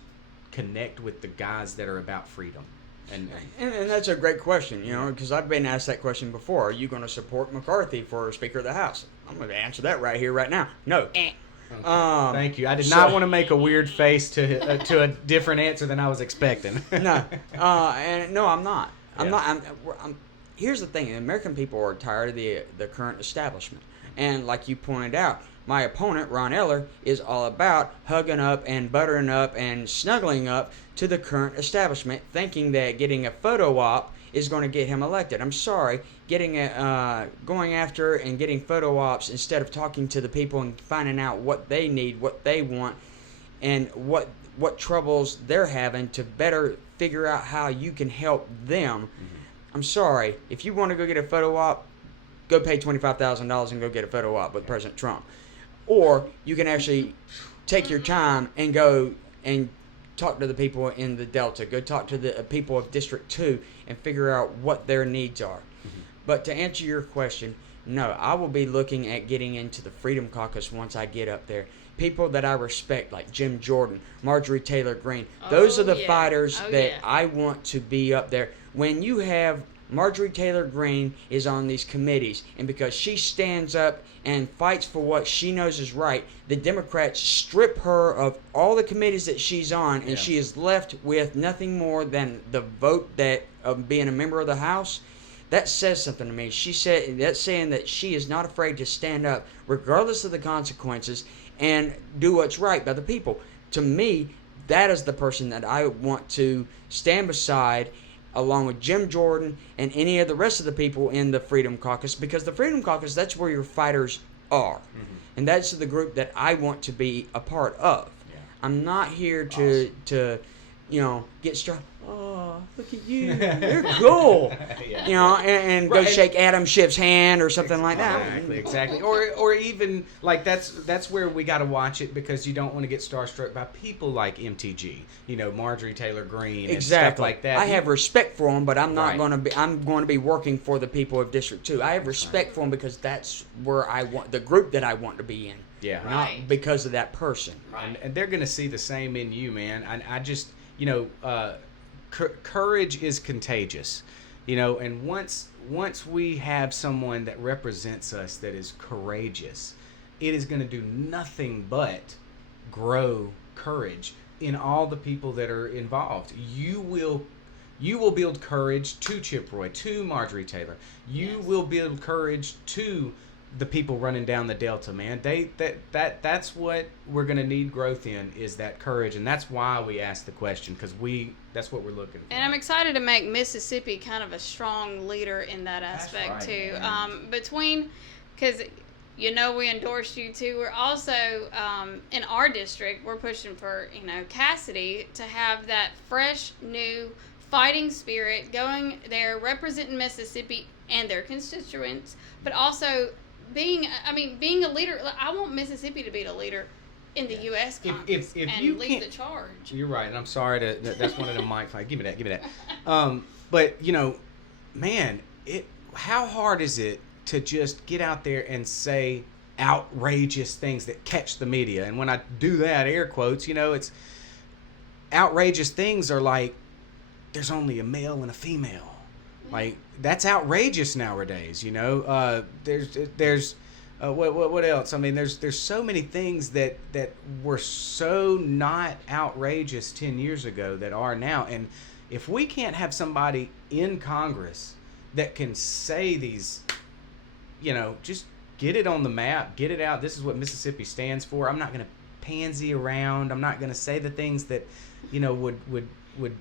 connect with the guys that are about freedom? And that's a great question, because I've been asked that question before. Are you going to support McCarthy for Speaker of the House? I'm going to answer that right here, right now. No. Thank you. I did not want to make a weird face to a different answer than I was expecting. No. And no, I'm not. I'm Yeah. not. Here's the thing: the American people are tired of the current establishment, and like you pointed out, my opponent Ron Eller is all about hugging up and buttering up and snuggling up to the current establishment, thinking that getting a photo op is going to get him elected. I'm sorry, going after and getting photo ops instead of talking to the people and finding out what they need, what they want, and what troubles they're having to better figure out how you can help them. I'm sorry, if you want to go get a photo op, go pay $25,000 and go get a photo op with President Trump. Or you can actually take your time and go and talk to the people in the Delta. Go talk to the people of District 2 and figure out what their needs are. Mm-hmm. But to answer your question, no, I will be looking at getting into the Freedom Caucus once I get up there. People that I respect, like Jim Jordan, Marjorie Taylor Greene, those are the fighters that I want to be up there. When you have Marjorie Taylor Greene is on these committees, and because she stands up and fights for what she knows is right, the Democrats strip her of all the committees that she's on, and she is left with nothing more than the vote that of being a member of the House. That says something to me. That's saying that she is not afraid to stand up, regardless of the consequences, and do what's right by the people. To me, that is the person that I want to stand beside, along with Jim Jordan and any of the rest of the people in the Freedom Caucus, because the Freedom Caucus, that's where your fighters are. Mm-hmm. And that's the group that I want to be a part of. Yeah. I'm not here to get struck. Oh, look at you. You're cool. And go shake Adam Schiff's hand or something like that. Exactly. Or even, like, that's where we got to watch it, because you don't want to get starstruck by people like MTG, Marjorie Taylor Greene and stuff like that. I have respect for them, but I'm not going to be, I'm going to be working for the people of District 2. I have respect for them because that's where I want, the group that I want to be in. Yeah. Not because of that person. Right. And they're going to see the same in you, man. I just, courage is contagious, and once we have someone that represents us that is courageous, it is going to do nothing but grow courage in all the people that are involved. You will build courage to Chip Roy, to Marjorie Taylor. You will build courage to the people running down the Delta, man. That's what we're going to need growth in, is that courage, and that's why we asked the question, because that's what we're looking for. And I'm excited to make Mississippi kind of a strong leader in that aspect too. Because we endorsed you too. We're also in our district, we're pushing for Cassidy to have that fresh, new fighting spirit going there, representing Mississippi and their constituents, but also being a leader. I want Mississippi to be the leader in the U.S. Congress if and you lead the charge. You're right, and I'm sorry that's one of the mic fight. Give me that. But man, how hard is it to just get out there and say outrageous things that catch the media? And when I do that, air quotes, it's outrageous things are like, there's only a male and a female. Like, that's outrageous nowadays, There's what else? I mean, there's so many things that were so not outrageous 10 years ago that are now. And if we can't have somebody in Congress that can say these, just get it on the map, get it out. This is what Mississippi stands for. I'm not going to pansy around. I'm not going to say the things that, would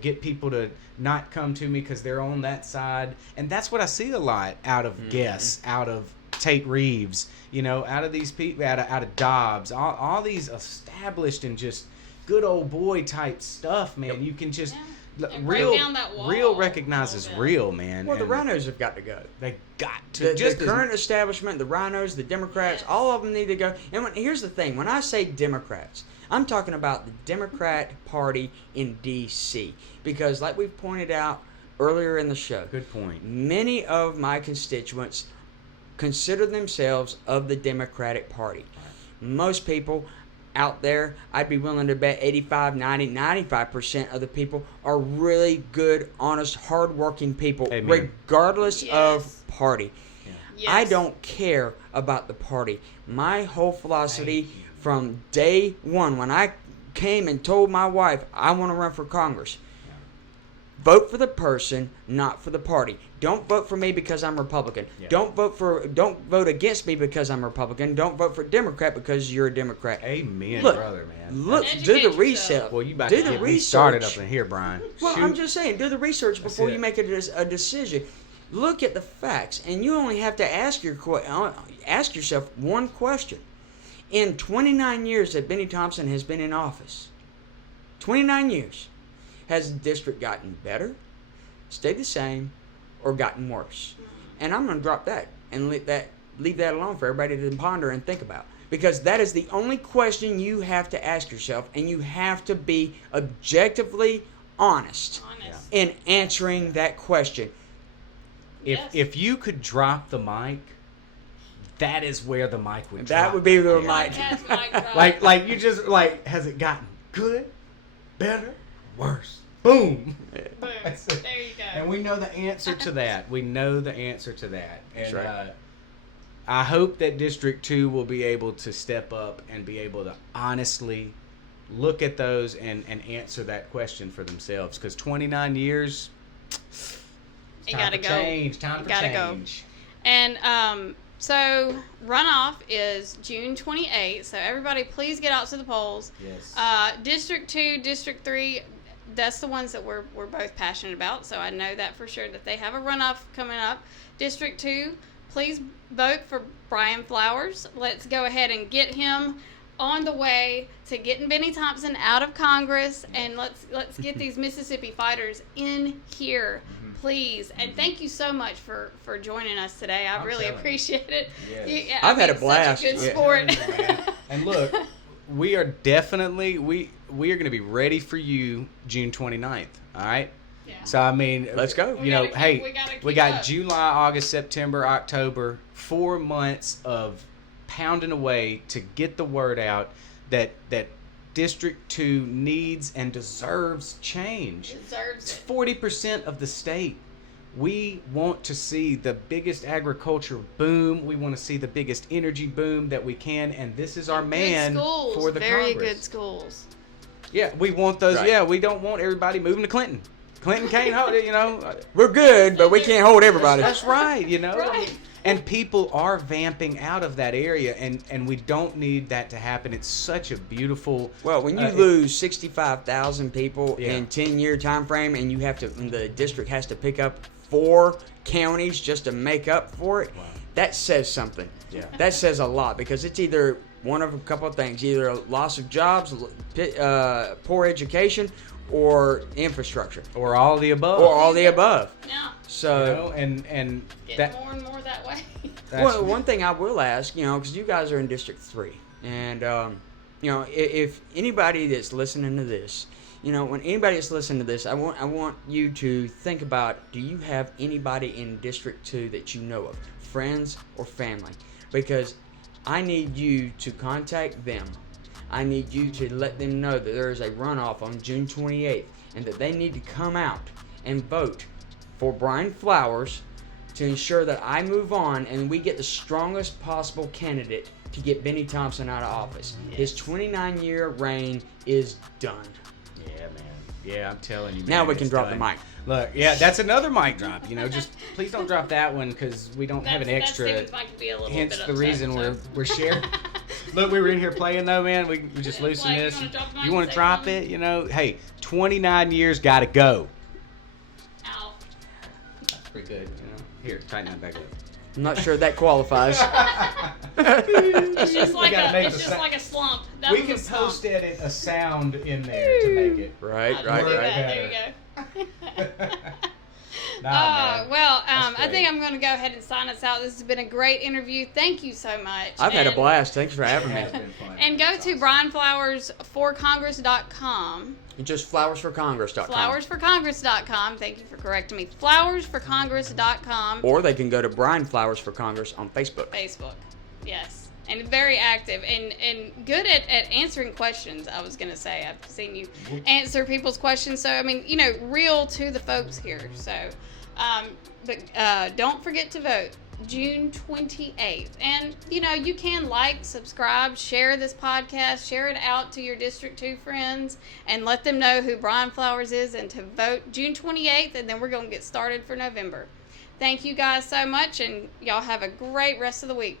get people to not come to me because they're on that side. And that's what I see a lot out of guests, out of Tate Reeves, out of these people, out of Dobbs, all these established and just good old boy type stuff, man. You can just real recognizes real, man. Well, the rhinos have got to go. They got to. The current establishment, the rhinos, the Democrats, all of them need to go. And here's the thing: when I say Democrats, I'm talking about the Democrat Party in D.C. Because, like we've pointed out earlier in the show, good point. Many of my constituents consider themselves of the Democratic Party. Most people out there, I'd be willing to bet 85, 90, 95% of the people are really good, honest, hardworking people, regardless of party. Yeah. Yes. I don't care about the party. My whole philosophy from day one, when I came and told my wife I want to run for Congress, vote for the person, not for the party. Don't vote for me because I'm Republican. Yeah. Don't vote against me because I'm Republican. Don't vote for Democrat because you're a Democrat. Amen, brother, man. Look, do the research. Well, you about to get me started up in here, Brian. Well, I'm just saying, do the research before you make a decision. Look at the facts, and you only have to ask yourself one question. In 29 years that Bennie Thompson has been in office, 29 years, has the district gotten better, stayed the same, or gotten worse? And I'm going to drop that and leave that alone for everybody to ponder and think about. because that is the only question you have to ask yourself, and you have to be objectively honest in answering that question. If you could drop the mic, that is where the mic would drop. That would be the mic. Like you just like, has it gotten good, better, worse? Boom. Boom. There you go. And we know the answer to that. And That's right. I hope that District 2 will be able to step up and be able to honestly look at those and answer that question for themselves. Because 29 years, time for change. Time for change. And so runoff is June 28th. So everybody, please get out to the polls. Yes. District 2, District 3, that's the ones that we're both passionate about. So I know that for sure that they have a runoff coming up. District 2, please vote for Brian Flowers. Let's go ahead and get him on the way to getting Bennie Thompson out of Congress, and let's get these Mississippi fighters in here, please. And thank you so much for joining us today. I really appreciate it. Yes. I've had a blast. Such a good sport. And look, we are definitely we are going to be ready for you June 29th. All right. Yeah. So I mean, let's go. We got up. July, August, September, October, 4 months of pounding away to get the word out that District 2 needs and deserves change. It's 40% of the state. We want to see the biggest agriculture boom. We want to see the biggest energy boom that we can, and this is our man for the very Congress. Good schools. Yeah, we want those. Right. Yeah, we don't want everybody moving to Clinton. Clinton can't hold it, you know. We're good, but we can't hold everybody. That's right, you know. Right. And people are vamping out of that area, and we don't need that to happen. It's such a beautiful. Well, when you lose 65,000 people Yeah. in 10-year time frame, and the district has to pick up 4 counties just to make up for it, that says something. Yeah. That says a lot, because it's either one of a couple of things: either a loss of jobs, poor education, or infrastructure, Or all the above. or all the above. Yeah. So. You know, and Getting that. more and more that way. Well, one thing I will ask, because you guys are in District 3, and, if anybody that's listening to this, when anybody that's listening to this, I want you to think about, do you have anybody in District 2 that you know of, friends or family? Because I need you to contact them. I need you to let them know that there is a runoff on June 28th, and that they need to come out and vote for Brian Flowers to ensure that I move on and we get the strongest possible candidate to get Bennie Thompson out of office. Yes. His 29-year reign is done. Yeah, man. Yeah, I'm telling you. Man, Now we can it's drop done. the mic. Look, yeah, that's another mic drop. Just please don't drop that one because we don't have an extra. That seems like to be a little Hence bit the upset, reason so. we're sharing. Look, we were in here playing though, man. We just loosen Like, this. you wanna drop the mic You and want say to drop it? Hey, 29 years got to go. Ow. That's pretty good. Here, tighten that back up. I'm not sure that qualifies. It's just like gotta make it's the just sound. like a slump. That We was can a slump. post edit a sound in there to make it. Right. I'll do that. There you go. Man. Well, That's I think great. I'm going to go ahead and sign us out. This has been a great interview. Thank you so much. I've had a And- blast. Thanks for having It me. has been fun. And go It's to awesome. brianflowersforcongress.com. Just flowersforcongress.com. Flowersforcongress.com. Thank you for correcting me. Flowersforcongress.com. Or they can go to Brian Flowers for Congress on Facebook. Facebook. Yes. And very active and good at answering questions, I was going to say. I've seen you answer people's questions. So, I mean, real to the folks here. So, but don't forget to vote June 28th. And, you can subscribe, share this podcast, share it out to your District 2 friends, and let them know who Brian Flowers is and to vote June 28th. And then we're going to get started for November. Thank you guys so much, and y'all have a great rest of the week.